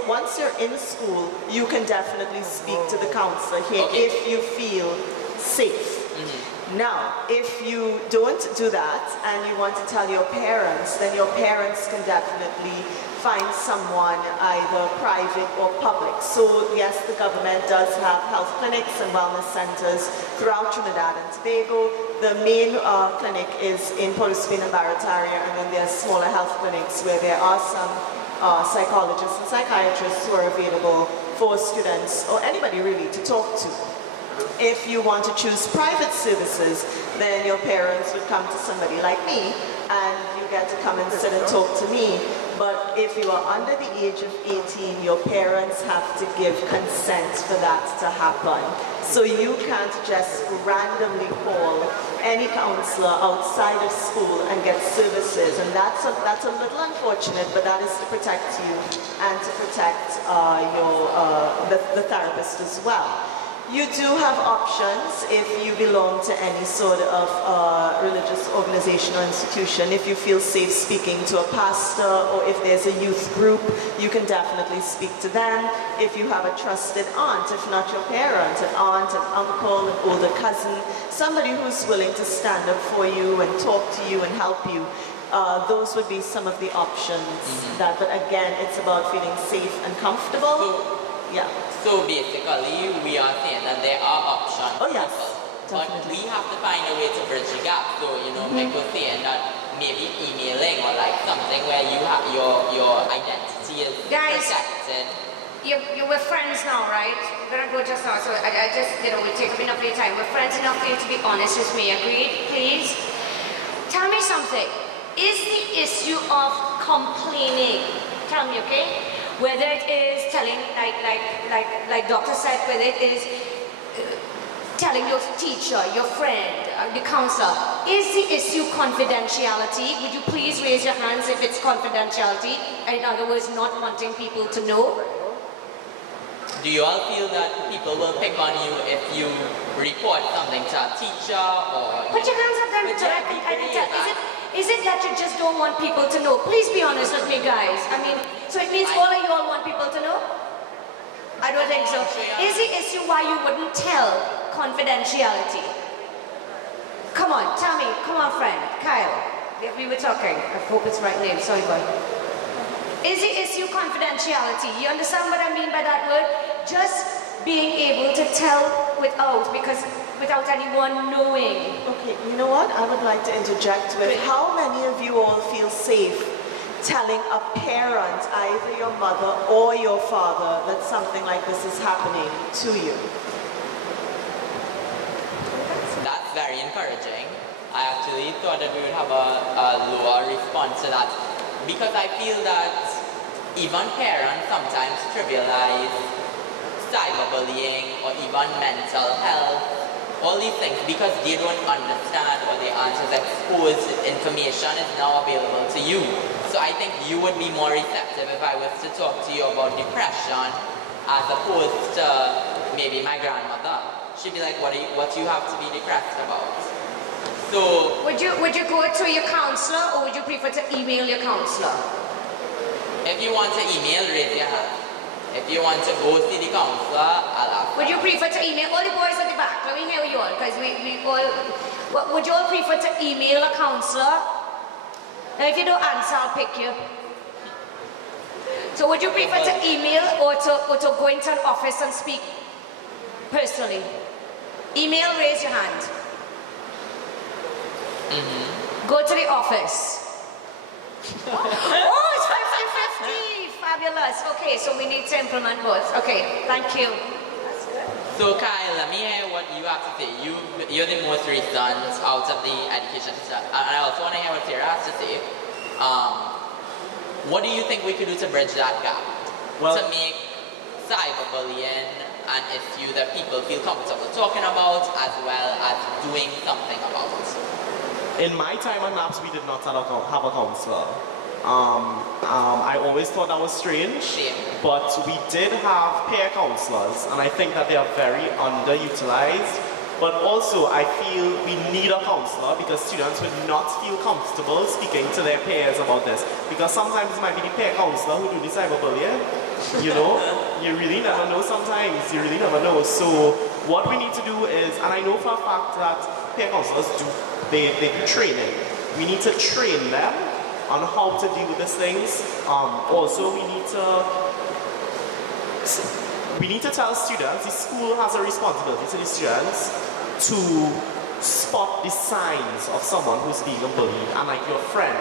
once you're in school, you can definitely speak to the counselor here if you feel safe. Now, if you don't do that and you want to tell your parents, then your parents can definitely find someone either private or public. So yes, the government does have health clinics and wellness centers throughout Trinidad and Tobago. The main clinic is in Port of Spain and Barataria, and then there are smaller health clinics where there are some psychologists and psychiatrists who are available for students or anybody really to talk to. If you want to choose private services, then your parents would come to somebody like me and you get to come and sit and talk to me. But if you are under the age of 18, your parents have to give consent for that to happen. So you can't just randomly call any counselor outside of school and get services. And that's a little unfortunate, but that is to protect you and to protect the therapist as well. You do have options if you belong to any sort of religious organization or institution. If you feel safe speaking to a pastor or if there's a youth group, you can definitely speak to them. If you have a trusted aunt, if not your parent, an aunt, an uncle, an older cousin, somebody who's willing to stand up for you and talk to you and help you, those would be some of the options. But again, it's about feeling safe and comfortable. Yeah. So basically, we are saying that there are options. Oh yes, but we have to find a way to bridge the gap. So, people saying that maybe emailing or like something where you have your identity is protected. You're with friends now, right? We're gonna go just now, so I just, we'll take up enough of your time. We're friends enough for you to be honest with me, agreed? Please? Tell me something. Is the issue of complaining, tell me, okay? Whether it is telling, like Doctor said, whether it is telling your teacher, your friend, the counselor, is the issue confidentiality? Would you please raise your hands if it's confidentiality? In other words, not wanting people to know? Do you all feel that people will pick on you if you report something to a teacher or... Put your hands up then, so I can tell. Is it that you just don't want people to know? Please be honest with me, guys. I mean, so it means all of you all want people to know? I don't think so. Is the issue why you wouldn't tell confidentiality? Come on, tell me. Come on, friend. Kyle. We were talking. I hope it's right name. Sorry, boy. Is the issue confidentiality? You understand what I mean by that word? Just being able to tell without anyone knowing. Okay, you know what? I would like to interject with how many of you all feel safe telling a parent, either your mother or your father, that something like this is happening to you? That's very encouraging. I actually thought that we would have a lower response to that because I feel that even parents sometimes trivialize cyberbullying or even mental health, all these things, because they don't understand or they aren't as exposed. Information is now available to you. So I think you would be more receptive if I was to talk to you about depression as opposed to maybe my grandmother. She'd be like, what do you have to be depressed about? So Would you go to your counselor or would you prefer to email your counselor? if you want to email, raise your hand. If you want to go see the counselor, I'll ask. Would you prefer to email all the boys at the back? Let me hear you all, because we all. Would you all prefer to email a counselor? And if you don't answer, I'll pick you. So would you prefer to email or to go into an office and speak personally? Email, raise your hand. Go to the office. Oh, it's 50-50. Fabulous. Okay, so we need to implement both. Okay, thank you. That's good. So Kyle, let me hear what you have to say. You're the most recent out of the education system. And I also want to hear what Sarah has to say. What do you think we could do to bridge that gap? Well, to make cyberbullying an issue that people feel comfortable talking about as well as doing something about it? in my time at NAPS, we did not have a counselor. I always thought that was strange, but we did have peer counselors, and I think that they are very underutilized. But also, I feel we need a counselor because students would not feel comfortable speaking to their peers about this. Because sometimes it might be the peer counselor who do the cyberbullying. You know, you really never know sometimes. You really never know. So what we need to do is, and I know for a fact that peer counselors they do training. We need to train them on how to deal with these things. Also, we need to tell students, the school has a responsibility to the students to spot the signs of someone who's being a bully. And like your friend,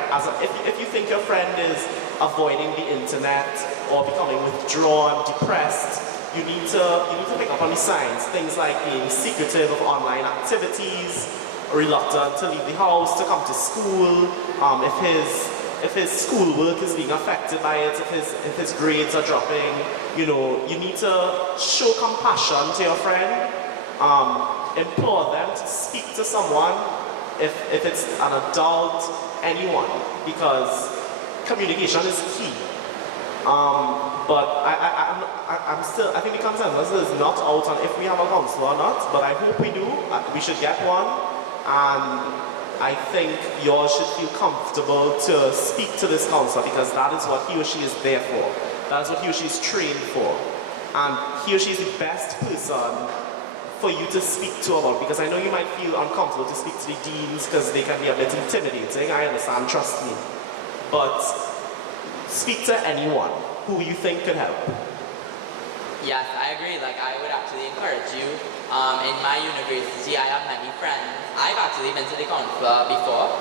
if you think your friend is avoiding the internet or becoming withdrawn, depressed, you need to pick up on the signs. Things like being secretive of online activities, reluctant to leave the house, to come to school, if his schoolwork is being affected by it, if his grades are dropping, you know, you need to show compassion to your friend, implore them to speak to someone, if it's an adult, anyone, because communication is key. But I think the consensus is not out on if we have a counselor or not, but I hope we do. We should get one, and I think you all should feel comfortable to speak to this counselor because that is what he or she is there for. That is what he or she is trained for. And he or she is the best person for you to speak to about, because I know you might feel uncomfortable to speak to the deans because they can be a bit intimidating. I understand, trust me. But speak to anyone who you think could help. Yes, I agree. Like, I would actually encourage you. In my university, I have many friends. I've actually been to the counselor before.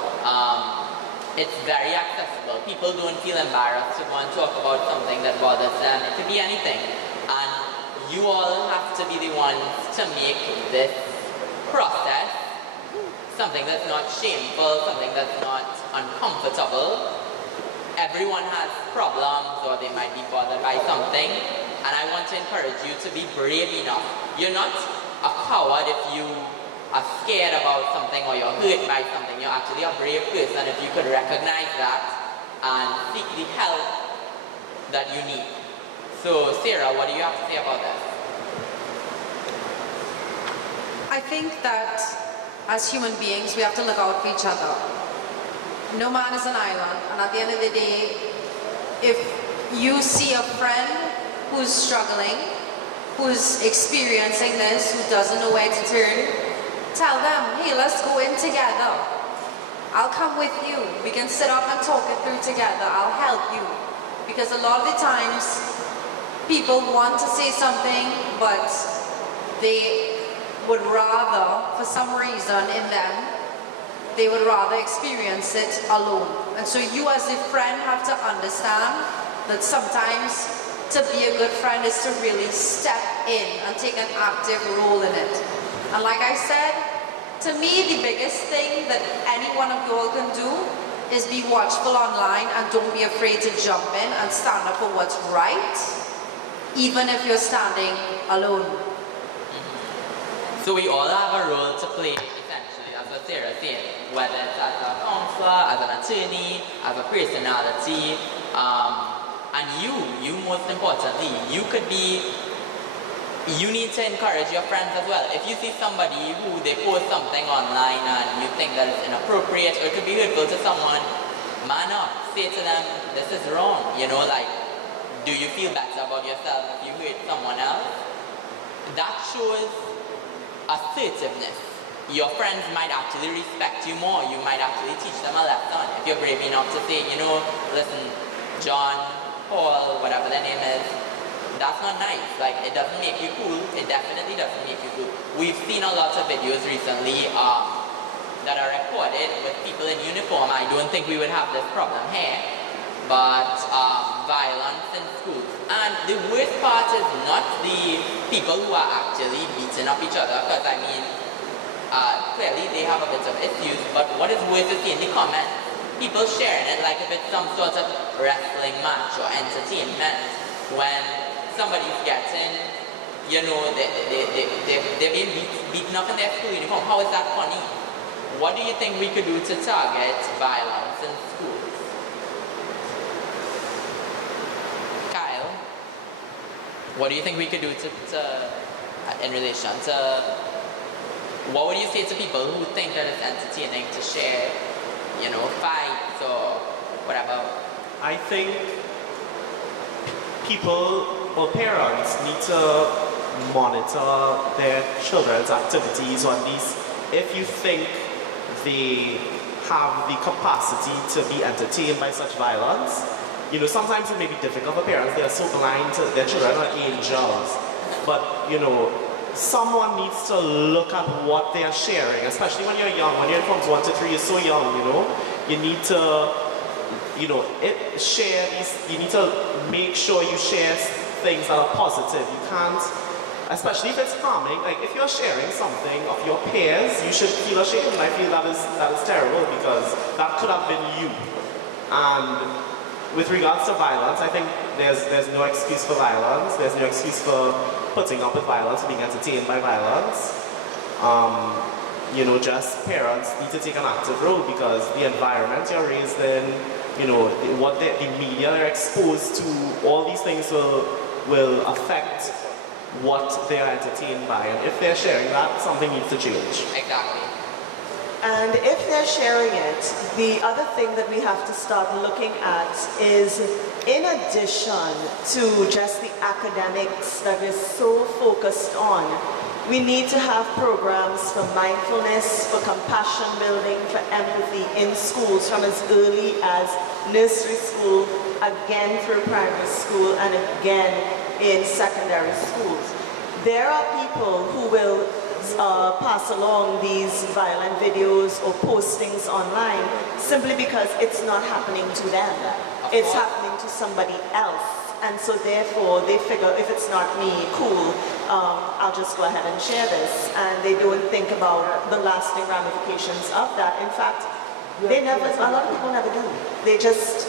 It's very accessible. People don't feel embarrassed to go and talk about something that bothers them. It could be anything. And you all have to be the ones to make this process something that's not shameful, something that's not uncomfortable. Everyone has problems, or they might be bothered by something. And I want to encourage you to be brave enough. You're not a coward if you are scared about something or you're hurt by something. You're actually a brave person if you could recognize that and seek the help that you need. So, Sarah, what do you have to say about that? I think that as human beings, we have to look out for each other. No man is an island, and at the end of the day, if you see a friend who's struggling, who's experiencing this, who doesn't know where to turn, tell them, hey, let's go in together. I'll come with you. We can sit up and talk it through together. I'll help you. Because a lot of the times, people want to say something, but they would rather, for some reason in them, they would rather experience it alone. And so you as a friend have to understand that sometimes to be a good friend is to really step in and take an active role in it. And like I said, to me the biggest thing that any one of you all can do is be watchful online and don't be afraid to jump in and stand up for what's right, even if you're standing alone. So we all have a role to play, essentially, as what Sarah said, whether it's as a counselor, as an attorney, as a personality, and you most importantly, you could be you need to encourage your friends as well. If you see somebody who they post something online and you think that it's inappropriate or it could be hurtful to someone, man up, say to them, this is wrong. You know, like, do you feel better about yourself if you hurt someone else? That shows assertiveness. Your friends might actually respect you more. You might actually teach them a lesson. If you're brave enough to say, you know, listen, John, Paul, whatever their name is, that's not nice. Like, it doesn't make you cool. It definitely doesn't make you cool. We've seen a lot of videos recently that are recorded with people in uniform. I don't think we would have this problem here, but violence in schools. And the worst part is not the people who are actually beating up each other, because I mean, clearly they have a bit of issues, but what is worse is seeing the comments. People sharing it like if it's some sort of wrestling match or entertainment, when somebody's getting, you know, they're being beaten up in their school uniform. How is that funny? What do you think we could do to target violence in schools? Kyle, what do you think we could do in relation to, what would you say to people who think that it's entertaining to share, you know, fights or whatever? I think people or parents need to monitor their children's activities on these. If you think they have the capacity to be entertained by such violence, you know, sometimes it may be difficult for parents. They are so blind to their children are angels. But, you know, someone needs to look at what they are sharing, especially when you're young. When you're from 1 to 3, you're so young, you know. You need to, you know, share these, you need to make sure you share things that are positive. You can't, especially if it's harming, like if you're sharing something of your peers, you should feel ashamed. And I feel that is terrible, because that could have been you. And with regards to violence, I think there's no excuse for violence. There's no excuse for putting up with violence, being entertained by violence. You know, just parents need to take an active role, because the environment you're raised in, you know, what the media are exposed to, all these things will affect what they are entertained by. And if they're sharing that, something needs to change. Exactly. And if they're sharing it, the other thing that we have to start looking at is, in addition to just the academics that we're so focused on, we need to have programs for mindfulness, for compassion building, for empathy in schools from as early as nursery school, again through primary school, and again in secondary schools. There are people who will pass along these violent videos or postings online simply because it's not happening to them. It's happening to somebody else. And so therefore they figure, if it's not me, cool, I'll just go ahead and share this. And they don't think about the lasting ramifications of that. In fact, a lot of people never do. They just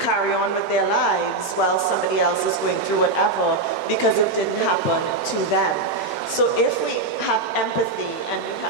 carry on with their lives while somebody else is going through whatever, because it didn't happen to them. So if we have empathy,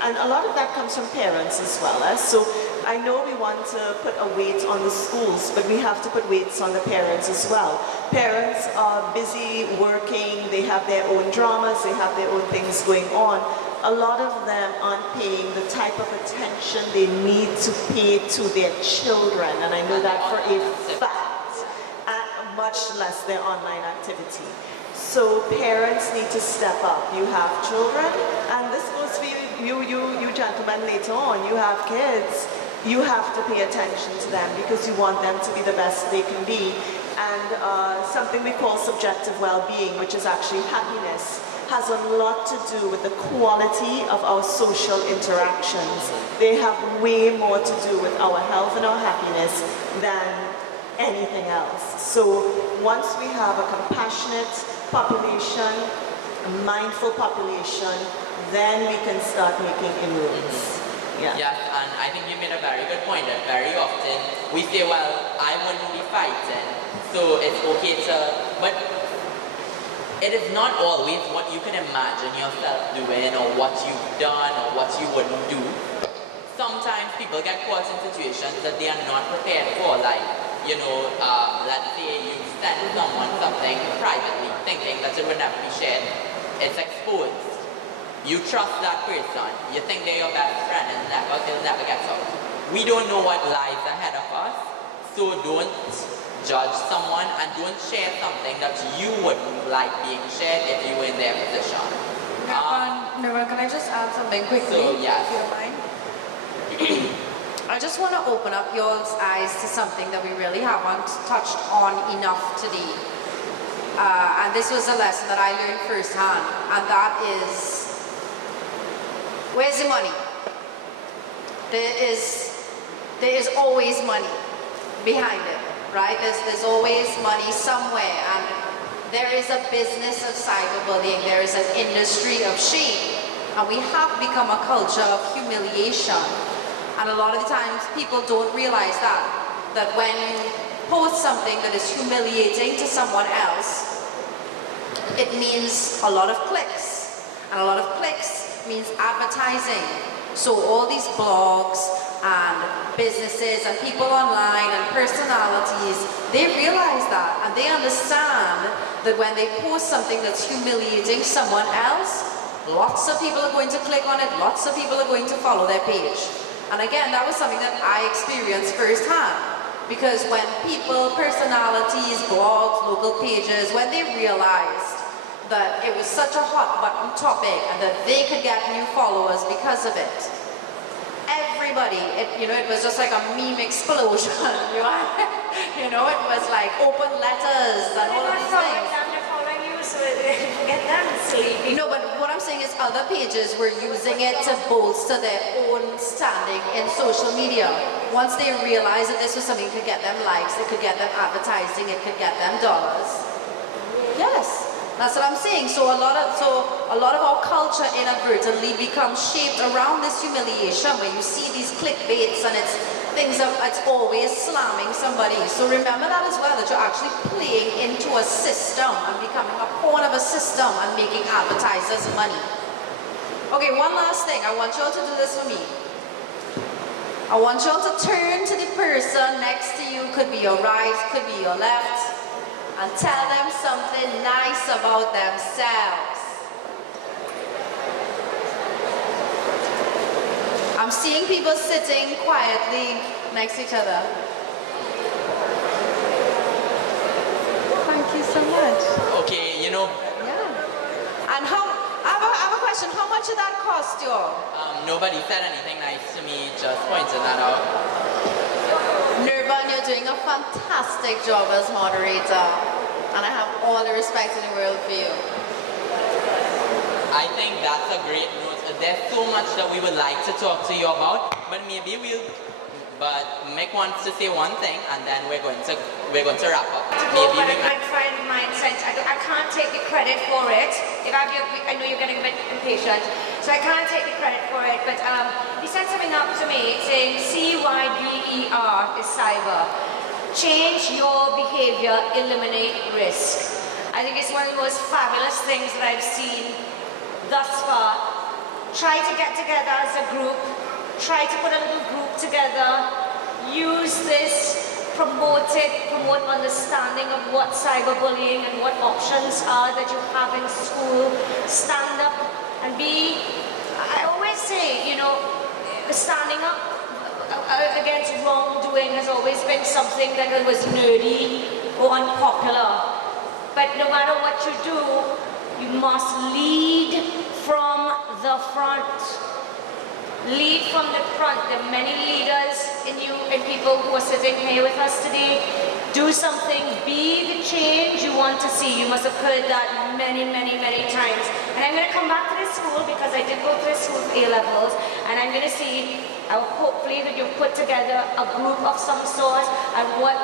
and a lot of that comes from parents as well. So I know we want to put a weight on the schools, but we have to put weights on the parents as well. Parents are busy working, they have their own dramas, they have their own things going on. A lot of them aren't paying the type of attention they need to pay to their children, and I know that for a fact, and much less their online activity. So parents need to step up. You have children, and this goes for you gentlemen later on. You have kids. You have to pay attention to them because you want them to be the best they can be. And something we call subjective well-being, which is actually happiness, has a lot to do with the quality of our social interactions. They have way more to do with our health and our happiness than anything else. So once we have a compassionate population, a mindful population, then we can start making inroads. Yeah. Yes, and I think you made a very good point that very often we say, well, I wouldn't be fighting, so it's okay to, but it is not always what you can imagine yourself doing or what you've done or what you wouldn't do. Sometimes people get caught in situations that they are not prepared for, like, you know, let's say you send someone something privately thinking that it would never be shared. it's exposed. You trust that person. You think they're your best friend and it'll never get out. We don't know what lies ahead of us, so don't judge someone and don't share something that you wouldn't like being shared if you were in their position. Nora, can I just add something quickly? So, yes. If you don't mind? I just want to open up your eyes to something that we really haven't touched on enough today. And this was a lesson that I learned firsthand, and that is, where's the money? There is always money behind it, right? There's always money somewhere, and there is a business of cyberbullying. There is an industry of shame, and we have become a culture of humiliation. And a lot of the times people don't realize that when you post something that is humiliating to someone else, it means a lot of clicks, and a lot of clicks means advertising. So all these blogs and businesses and people online and personalities, they realize that, and they understand that when they post something that's humiliating someone else, lots of people are going to click on it, lots of people are going to follow their page. And again, that was something that I experienced firsthand, because when people, personalities, blogs, local pages, when they realized that it was such a hot button topic and that they could get new followers because of it, everybody, it was just like a meme explosion. It was like open letters and all of these things. They're following you, so get them sleeping. No, but what I'm saying is other pages were using it to bolster their own standing in social media. Once they realized that this was something that could get them likes, it could get them advertising, it could get them dollars. Yes. That's what I'm saying. So a lot of our culture inadvertently becomes shaped around this humiliation, where you see these clickbaits and it's always slamming somebody. So remember that as well, that you're actually playing into a system and becoming a pawn of a system and making advertisers money. Okay, one last thing. I want y'all to do this for me. I want y'all to turn to the person next to you, could be your right, could be your left, and tell them something nice about themselves. I'm seeing people sitting quietly next to each other. Thank you so much. Okay, Yeah. And I have a question. How much did that cost you? nobody said anything nice to me, just pointed that out. Nirvan, you're doing a fantastic job as moderator, and I have all the respect in the world for you. I think that's a great note. There's so much that we would like to talk to you about, but Mick wants to say one thing, and then we're going to wrap up. But I find mindset. I can't take the credit for it. I know you're getting a bit impatient, so I can't take the credit for it. But he sent something up to me saying CYBER is cyber. Change your behavior, eliminate risk. I think it's one of the most fabulous things that I've seen thus far. Try to get together as a group. Try to put a little group together. Use this. Promote understanding of what cyberbullying and what options are that you have in school. Stand up and be, I always say, standing up against wrongdoing has always been something that was nerdy or unpopular. But no matter what you do, you must lead from the front. Lead from the front. There are many leaders in you and people who are sitting here with us today. Do something. Be the change you want to see. You must have heard that many, many, many times. And I'm going to come back to this school because I did go to this school for A-levels, and I'm going to see, hopefully, that you've put together a group of some sort, and what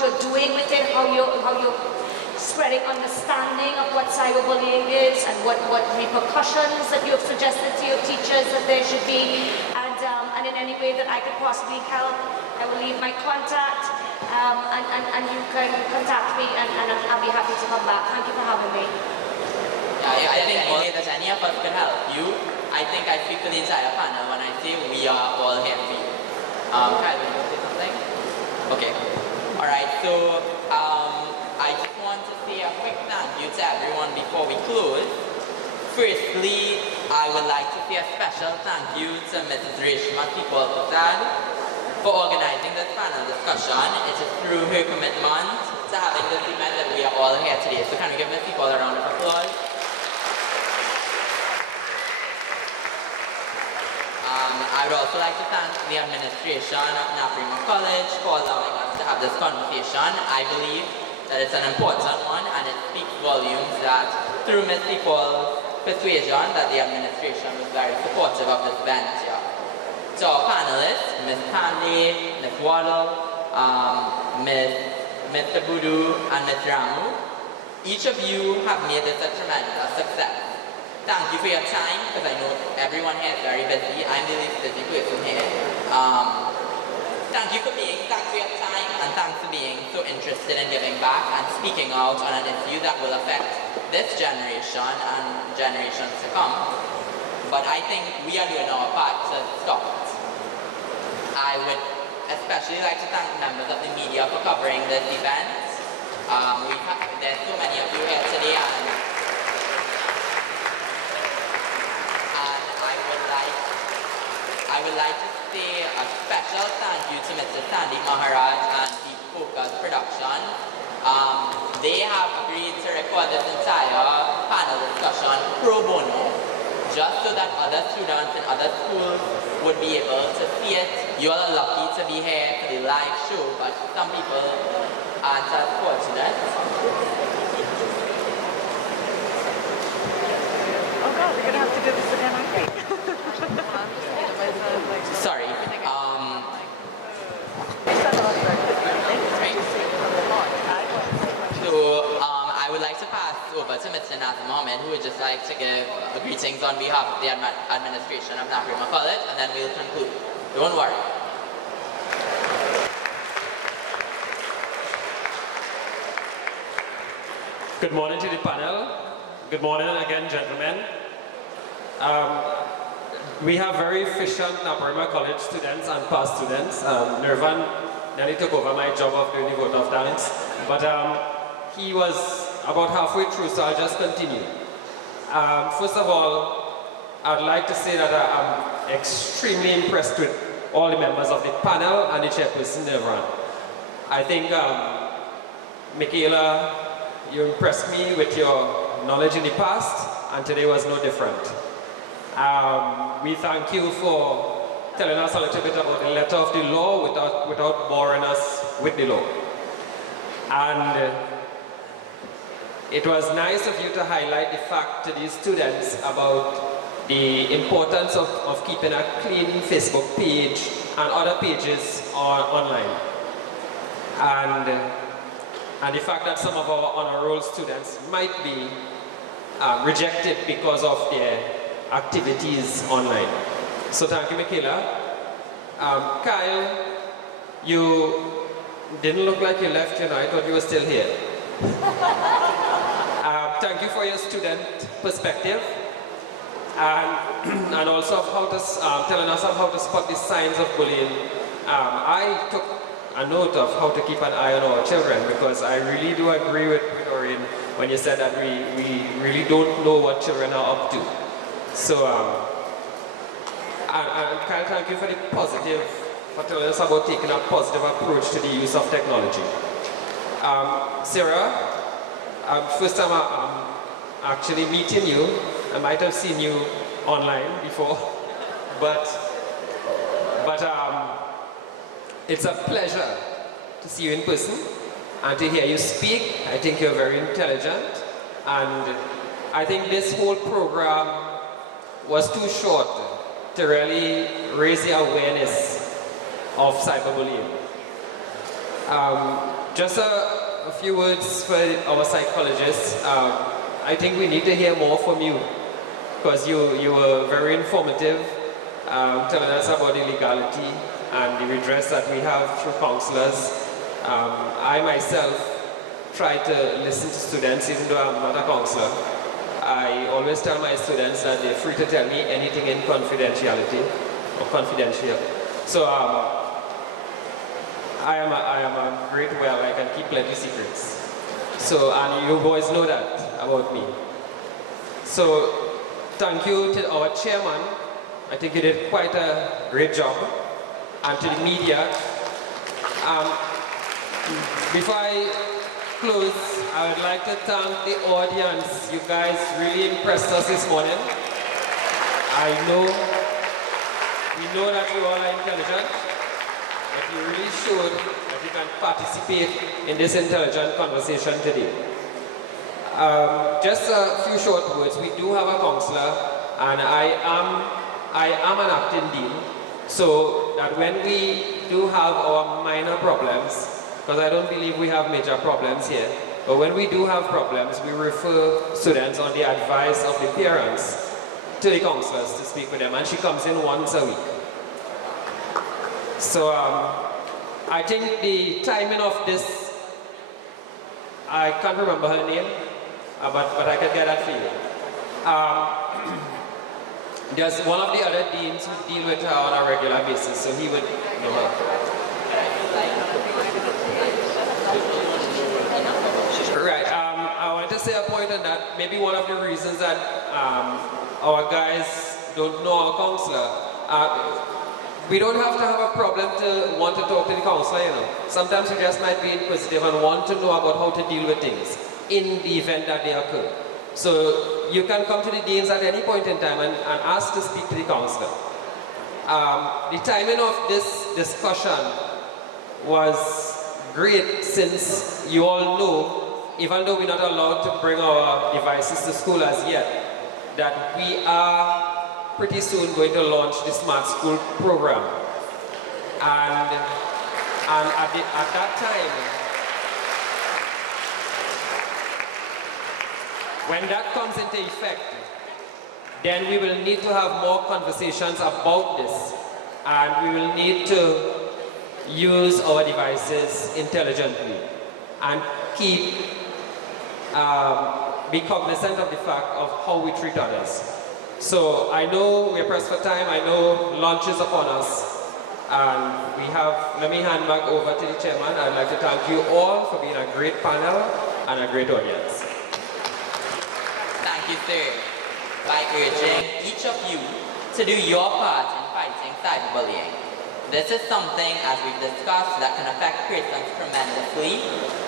you're doing with it, how you're spreading understanding of what cyberbullying is and what repercussions that you have suggested to your teachers that there should be, and in any way that I could possibly help, I will leave my contact, and you can contact me, and I'll be happy to come back. Thank you for having me. I think any way that any of us can help you, I think I speak for the entire panel when I say we are all here for you. Kyle, you want to say something? Okay. Alright, so I just want to say a quick thank you to everyone before we close. Firstly, I would like to say a special thank you to Mrs. Reshma Tipolzad for organizing this panel discussion. It is through her commitment to having this event that we are all here today. So can we give Ms. Tipol a round of applause? I would also like to thank the administration of Naparima College for allowing us to have this conversation. I believe that it's an important one, and it speaks volumes that through Ms. Tipol's persuasion that the administration was very supportive of this venture. To our panelists, Ms. Candy, Ms. Waddle, Mr. Budu, and Ms. Ramu, each of you have made this a tremendous success. Thank you for your time, because I know everyone here is very busy. I'm the least busy person here. Thank you for your time, and thanks for being so interested in giving back and speaking out on an issue that will affect this generation and generations to come. But I think we are doing our part to stop it. I would especially like to thank members of the media for covering this event. There's so many of you here today, and I would like to say a special thank you to Mr. Sandy Maharaj and the Focus Production. They have agreed to record this entire panel discussion pro bono, just so that other students in other schools would be able to see it. You all are lucky to be here for the live show, but some people aren't as fortunate. Oh God, we're gonna have to do this again, I think. Sorry. I would like to pass over to Mr. Nathan Mohammed, who would just like to give greetings on behalf of the administration of Naparima College, and then we'll conclude. Don't worry. Good morning to the panel. Good morning again, gentlemen. We have very efficient Naparima College students and past students. Nirvan nearly took over my job of doing the vote of thanks, but he was about halfway through, so I'll just continue. First of all, I'd like to say that I'm extremely impressed with all the members of the panel and the chairperson, Nirvan. I think, Michaela, you impressed me with your knowledge in the past, and today was no different. We thank you for telling us a little bit about the letter of the law without boring us with the law. And it was nice of you to highlight the fact to these students about the importance of keeping a clean Facebook page and other pages online. And the fact that some of our honor roll students might be rejected because of their activities online. So thank you, Michaela. Kyle, you didn't look like you left, you know, I thought you were still here. Thank you for your student perspective and also of how to, telling us of how to spot the signs of bullying. I took a note of how to keep an eye on our children, because I really do agree with Noreen when you said that we really don't know what children are up to. So, and Kyle, thank you for the positive, for telling us about taking a positive approach to the use of technology. Sarah, first time I'm actually meeting you. I might have seen you online before, but it's a pleasure to see you in person and to hear you speak. I think you're very intelligent, and I think this whole program was too short to really raise the awareness of cyberbullying. Just a few words for our psychologists. I think we need to hear more from you, because you were very informative, telling us about the legality and the redress that we have through counselors. I myself try to listen to students, even though I'm not a counselor. I always tell my students that they're free to tell me anything in confidentiality or confidential. So I am a great well, I can keep plenty secrets. So, and you boys know that about me. So thank you to our chairman. I think you did quite a great job. And to the media. Before I close, I would like to thank the audience. You guys really impressed us this morning. We know that you all are intelligent, but you really showed that you can participate in this intelligent conversation today. Just a few short words. We do have a counselor, and I am an acting dean, so that when we do have our minor problems, because I don't believe we have major problems here, but when we do have problems, we refer students on the advice of the parents to the counselors to speak with them, and she comes in once a week. So I think the timing of this, I can't remember her name, but I can get that for you. There's one of the other deans who deal with her on a regular basis, so he would know her. Right, I want to say a point on that. Maybe one of the reasons that our guys don't know our counselor, we don't have to have a problem to want to talk to the counselor, you know. Sometimes we just might be inquisitive and want to know about how to deal with things in the event that they occur. So you can come to the deans at any point in time and ask to speak to the counselor. The timing of this discussion was great, since you all know, even though we're not allowed to bring our devices to school as yet, that we are pretty soon going to launch the Smart School program. And at that time, when that comes into effect, then we will need to have more conversations about this, and we will need to use our devices intelligently and be cognizant of the fact of how we treat others. So I know we're pressed for time, I know lunch is upon us, and let me hand back over to the chairman. I'd like to thank you all for being a great panel and a great audience. Thank you, sir. By urging each of you to do your part in fighting cyberbullying. This is something, as we've discussed, that can affect persons tremendously,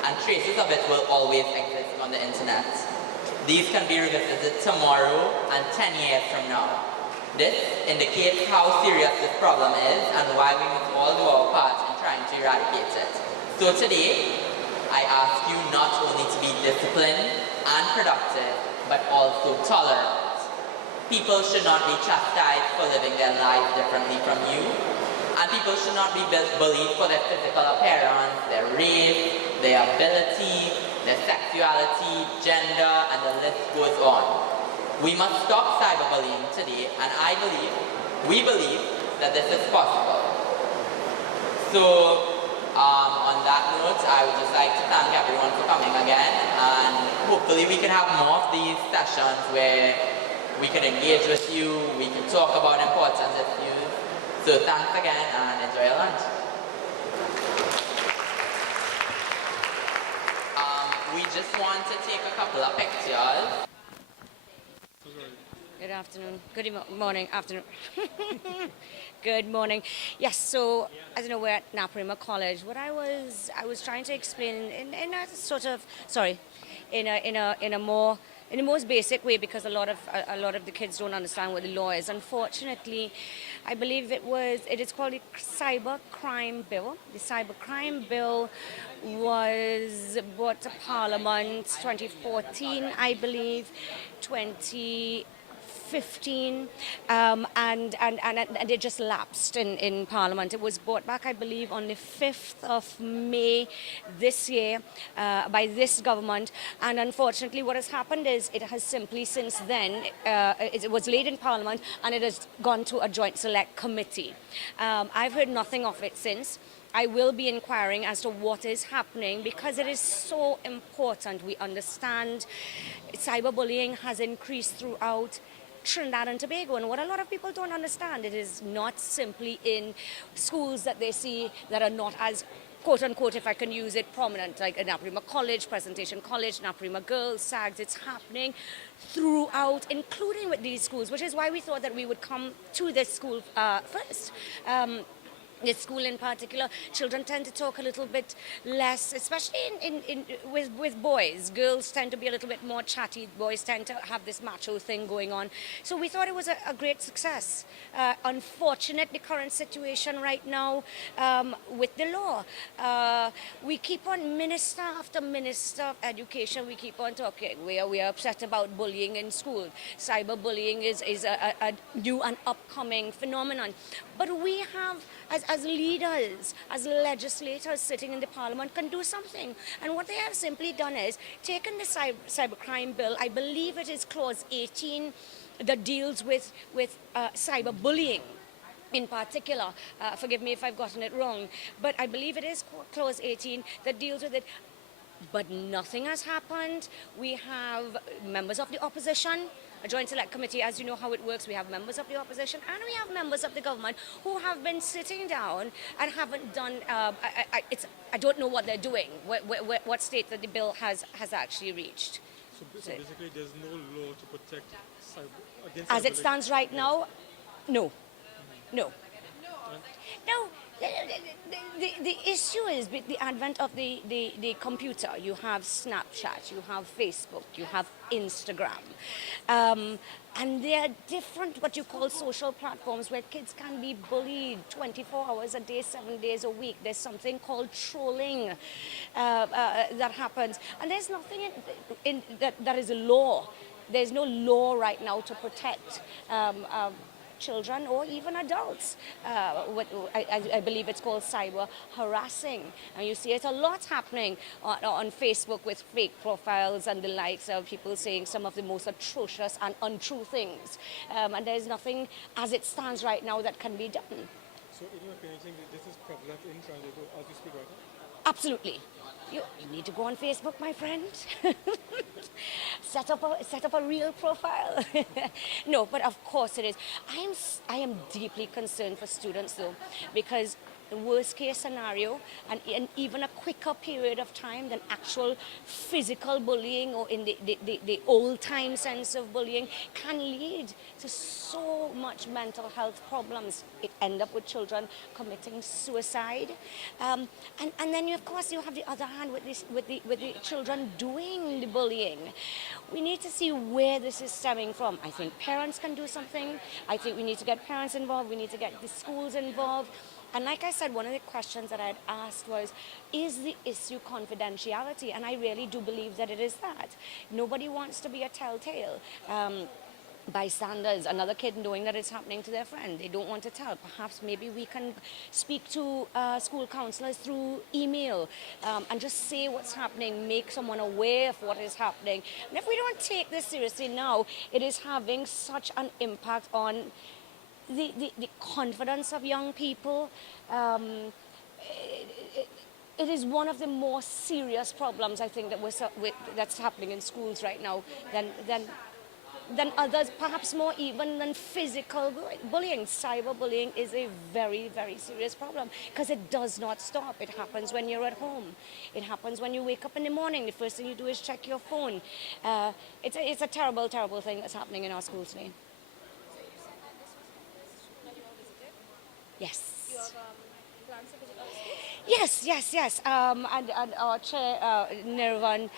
and traces of it will always exist on the internet. These can be revisited tomorrow and 10 years from now. This indicates how serious this problem is and why we must all do our part in trying to eradicate it. So today, I ask you not only to be disciplined and productive, but also tolerant. People should not be chastised for living their lives differently from you, and people should not be bullied for their physical appearance, their race, their ability, their sexuality, gender, and the list goes on. We must stop cyberbullying today, and we believe that this is possible. So, on that note, I would just like to thank everyone for coming again, and hopefully we can have more of these sessions where we can engage with you, we can talk about important issues. So thanks again, and enjoy your lunch. We just want to take a couple of pictures. Good afternoon. Good morning. Afternoon. Good morning. Yes. So as you know, we're at Naparima College. What I was trying to explain in a sort of in a most basic way, because a lot of the kids don't understand what the law is. Unfortunately, I believe it is called the cyber crime bill. The cyber crime bill was brought to Parliament 2014, I believe, 2015, and it just lapsed in Parliament. It was brought back, I believe, on the 5th of May this year by this government, and unfortunately what has happened is it has simply since then, it was laid in Parliament and it has gone to a joint select committee. I've heard nothing of it since. I will be inquiring as to what is happening, because it is so important we understand cyberbullying has increased throughout Trinidad and Tobago, and what a lot of people don't understand, it is not simply in schools that they see that are not as quote unquote, if I can use it, prominent, like in Naparima College, Presentation College, Naparima Girls, SAGs. It's happening throughout, including with these schools, which is why we thought that we would come to this school first. This school in particular, children tend to talk a little bit less, especially with boys. Girls tend to be a little bit more chatty. Boys tend to have this macho thing going on. So we thought it was a great success. Unfortunate, the current situation right now with the law. We keep on, minister after minister of education, we keep on talking. We are upset about bullying in school. Cyberbullying is a new and upcoming phenomenon. But we have, as leaders, as legislators sitting in the parliament, can do something. And what they have simply done is taken the cybercrime bill, I believe it is clause 18, that deals with cyberbullying in particular. Forgive me if I've gotten it wrong, but I believe it is clause 18 that deals with it. But nothing has happened. We have members of the opposition, a joint select committee, as you know how it works. We have members of the opposition and we have members of the government who have been sitting down and haven't done, I don't know what they're doing, what state that the bill has actually reached. So basically there's no law to protect against as it stands right now, no. No. No. The issue is with the advent of the computer. You have Snapchat, you have Facebook, you have Instagram. And there are different, what you call social platforms where kids can be bullied 24 hours a day, 7 days a week. There's something called trolling that happens. And there's nothing in that is a law. There's no law right now to protect children or even adults. I believe it's called cyber harassing. And you see it a lot happening on Facebook with fake profiles and the likes of people saying some of the most atrocious and untrue things. And there's nothing as it stands right now that can be done. So in your opinion, this is prevalent in Trinidad as you speak right now? Absolutely. You need to go on Facebook, my friend. set up a real profile. No, but of course it is. I am deeply concerned for students though, because the worst case scenario and even a quicker period of time than actual physical bullying or in the old time sense of bullying can lead to so much mental health problems. It end up with children committing suicide. And then of course you have the other hand with the children doing the bullying. We need to see where this is stemming from. I think parents can do something. I think we need to get parents involved. We need to get the schools involved. And like I said, one of the questions that I had asked was, is the issue confidentiality? And I really do believe that it is that. Nobody wants to be a telltale. Bystanders, another kid knowing that it's happening to their friend, they don't want to tell. Perhaps maybe we can speak to school counselors through email and just say what's happening, make someone aware of what is happening. And if we don't take this seriously now, it is having such an impact on the confidence of young people. It is one of the more serious problems, I think, that's happening in schools right now than others, perhaps more even than physical bullying. Cyberbullying is a very, very serious problem because it does not stop. It happens when you're at home. It happens when you wake up in the morning. The first thing you do is check your phone. It's a terrible, terrible thing that's happening in our schools today. Yes. You have plans to visit our schools? Yes. And our chair, Nirvan,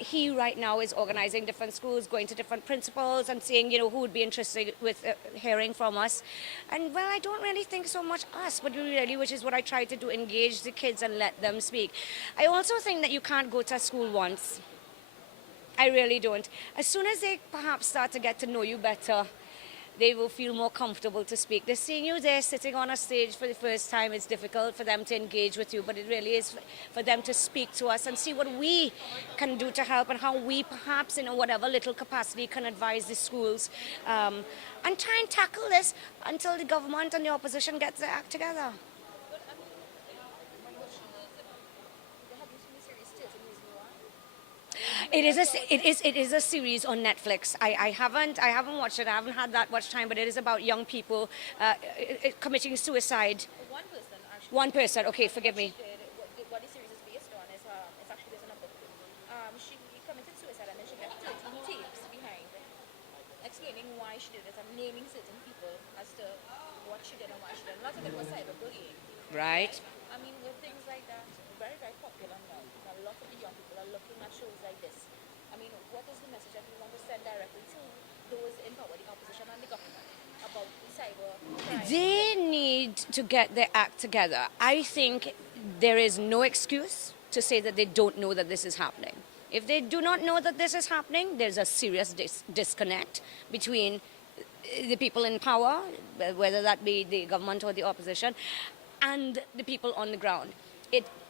he right now is organizing different schools, going to different principals and seeing, who would be interested with hearing from us. And well, I don't really think so much us, but really, which is what I try to do, engage the kids and let them speak. I also think that you can't go to school once. I really don't. As soon as they perhaps start to get to know you better, they will feel more comfortable to speak. They're seeing you there sitting on a stage for the first time. It's difficult for them to engage with you, but it really is for them to speak to us and see what we can do to help and how we perhaps in whatever little capacity can advise the schools and try and tackle this until the government and the opposition gets their act together. It is a series on Netflix. I haven't watched it. I haven't had that much time, but it is about young people committing suicide. One person, actually. One person. Okay, forgive me. What explaining why she did it and naming certain people as to what she did and why she did. I'm not talking about cyberbullying. Right. I mean, with things like that, very, very popular now. A lot of the young people are looking at shows like this. I mean, what is the message that you want to send directly to those in power, the opposition and the government, about cyber crime? They need to get their act together. I think there is no excuse to say that they don't know that this is happening. If they do not know that this is happening, there's a serious disconnect between the people in power, whether that be the government or the opposition, and the people on the ground.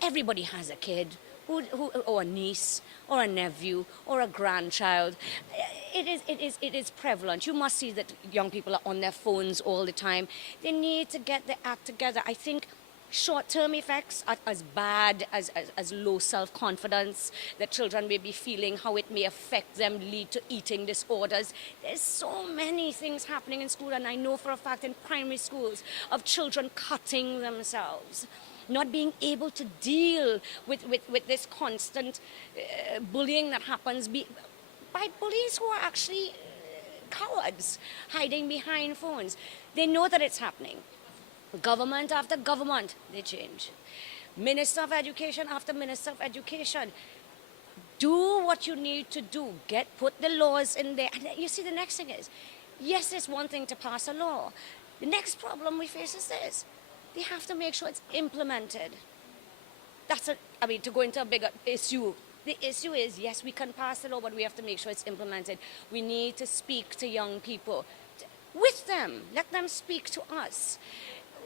Everybody has a kid, or a niece, or a nephew, or a grandchild. It is prevalent. You must see that young people are on their phones all the time. They need to get their act together. I think short-term effects are as bad as low self-confidence that children may be feeling, how it may affect them, lead to eating disorders. There's so many things happening in school, and I know for a fact in primary schools of children cutting themselves, not being able to deal with this constant bullying that happens by bullies who are actually cowards, hiding behind phones. They know that it's happening. Government after government, they change. Minister of Education after Minister of Education. Do what you need to do. Put the laws in there. And you see, the next thing is, yes, it's one thing to pass a law. The next problem we face is this. They have to make sure it's implemented. To go into a bigger issue. The issue is, yes, we can pass the law, but we have to make sure it's implemented. We need to speak to young people. With them. Let them speak to us.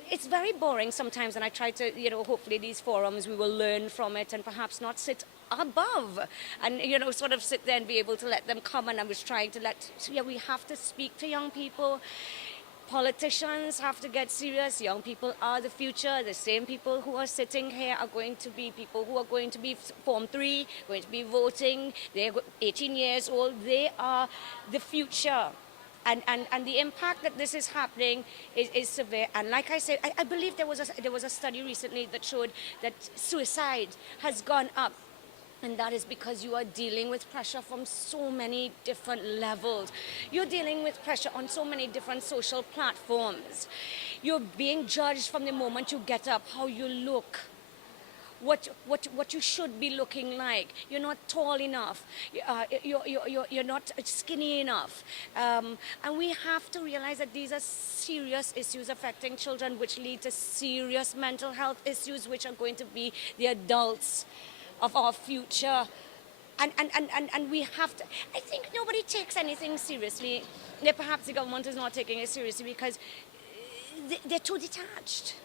It's very boring sometimes, and I try to, hopefully these forums, we will learn from it and perhaps not sit above and, sort of sit there and be able to let them come. And I was trying to we have to speak to young people. Politicians have to get serious. Young people are the future. The same people who are sitting here are going to be people who are going to be Form 3, going to be voting. They're 18 years old. They are the future. And the impact that this is happening is severe. And like I said, I believe there was a study recently that showed that suicide has gone up. And that is because you are dealing with pressure from so many different levels. You're dealing with pressure on so many different social platforms. You're being judged from the moment you get up, how you look. What you should be looking like. You're not tall enough. You're not skinny enough. And we have to realize that these are serious issues affecting children, which lead to serious mental health issues, which are going to be the adults of our future. And we have to, I think nobody takes anything seriously. Perhaps the government is not taking it seriously because they're too detached.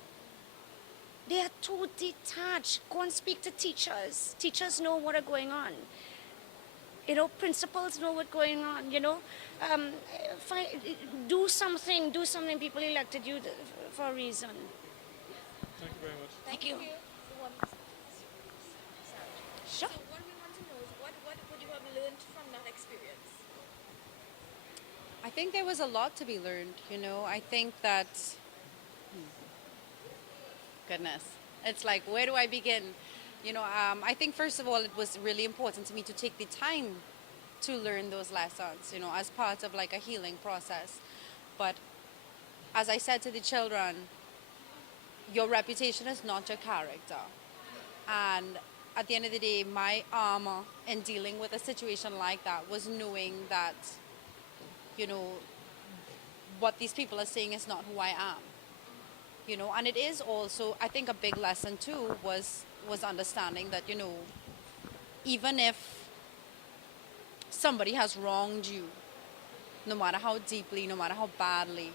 They are too detached. Go and speak to teachers. Teachers know what are going on. Principals know what's going on, do something. People elected you for a reason. Thank you very much. Thank you. Sure. So what we want to know is what would you have learned from that experience? I think there was a lot to be learned, I think that, goodness, it's like, where do I begin? I think first of all, it was really important to me to take the time to learn those lessons, as part of like a healing process. But as I said to the children, your reputation is not your character. And at the end of the day, my armor in dealing with a situation like that was knowing that, what these people are saying is not who I am. And it is also, I think a big lesson too was understanding that, even if somebody has wronged you, no matter how deeply, no matter how badly,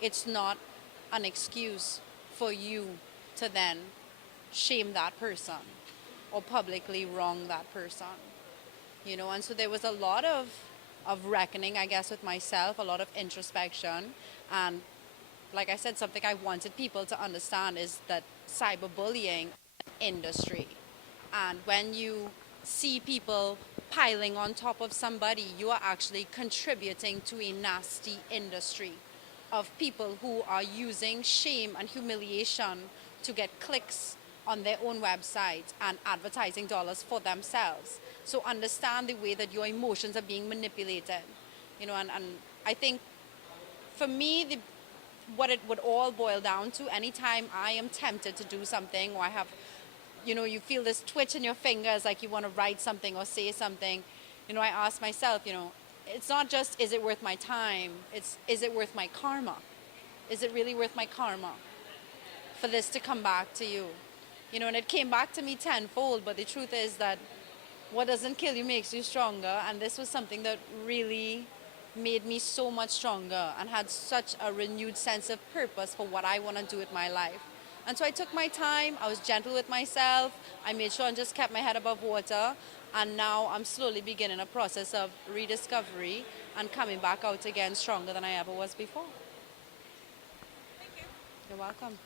it's not an excuse for you to then shame that person or publicly wrong that person. And so there was a lot of reckoning, I guess, with myself, a lot of introspection. And like I said, something I wanted people to understand is that cyberbullying is an industry. And when you see people piling on top of somebody, you are actually contributing to a nasty industry of people who are using shame and humiliation to get clicks on their own websites and advertising dollars for themselves. So understand the way that your emotions are being manipulated. And I think for me, what it would all boil down to, anytime I am tempted to do something, or I have, you feel this twitch in your fingers, like you want to write something or say something, I ask myself, it's not just, is it worth my time? Is it worth my karma? Is it really worth my karma for this to come back to you? And it came back to me tenfold, but the truth is that what doesn't kill you makes you stronger, and this was something that really made me so much stronger and had such a renewed sense of purpose for what I want to do with my life. And so I took my time, I was gentle with myself, I made sure and just kept my head above water, and now I'm slowly beginning a process of rediscovery and coming back out again stronger than I ever was before. Thank you. You're welcome.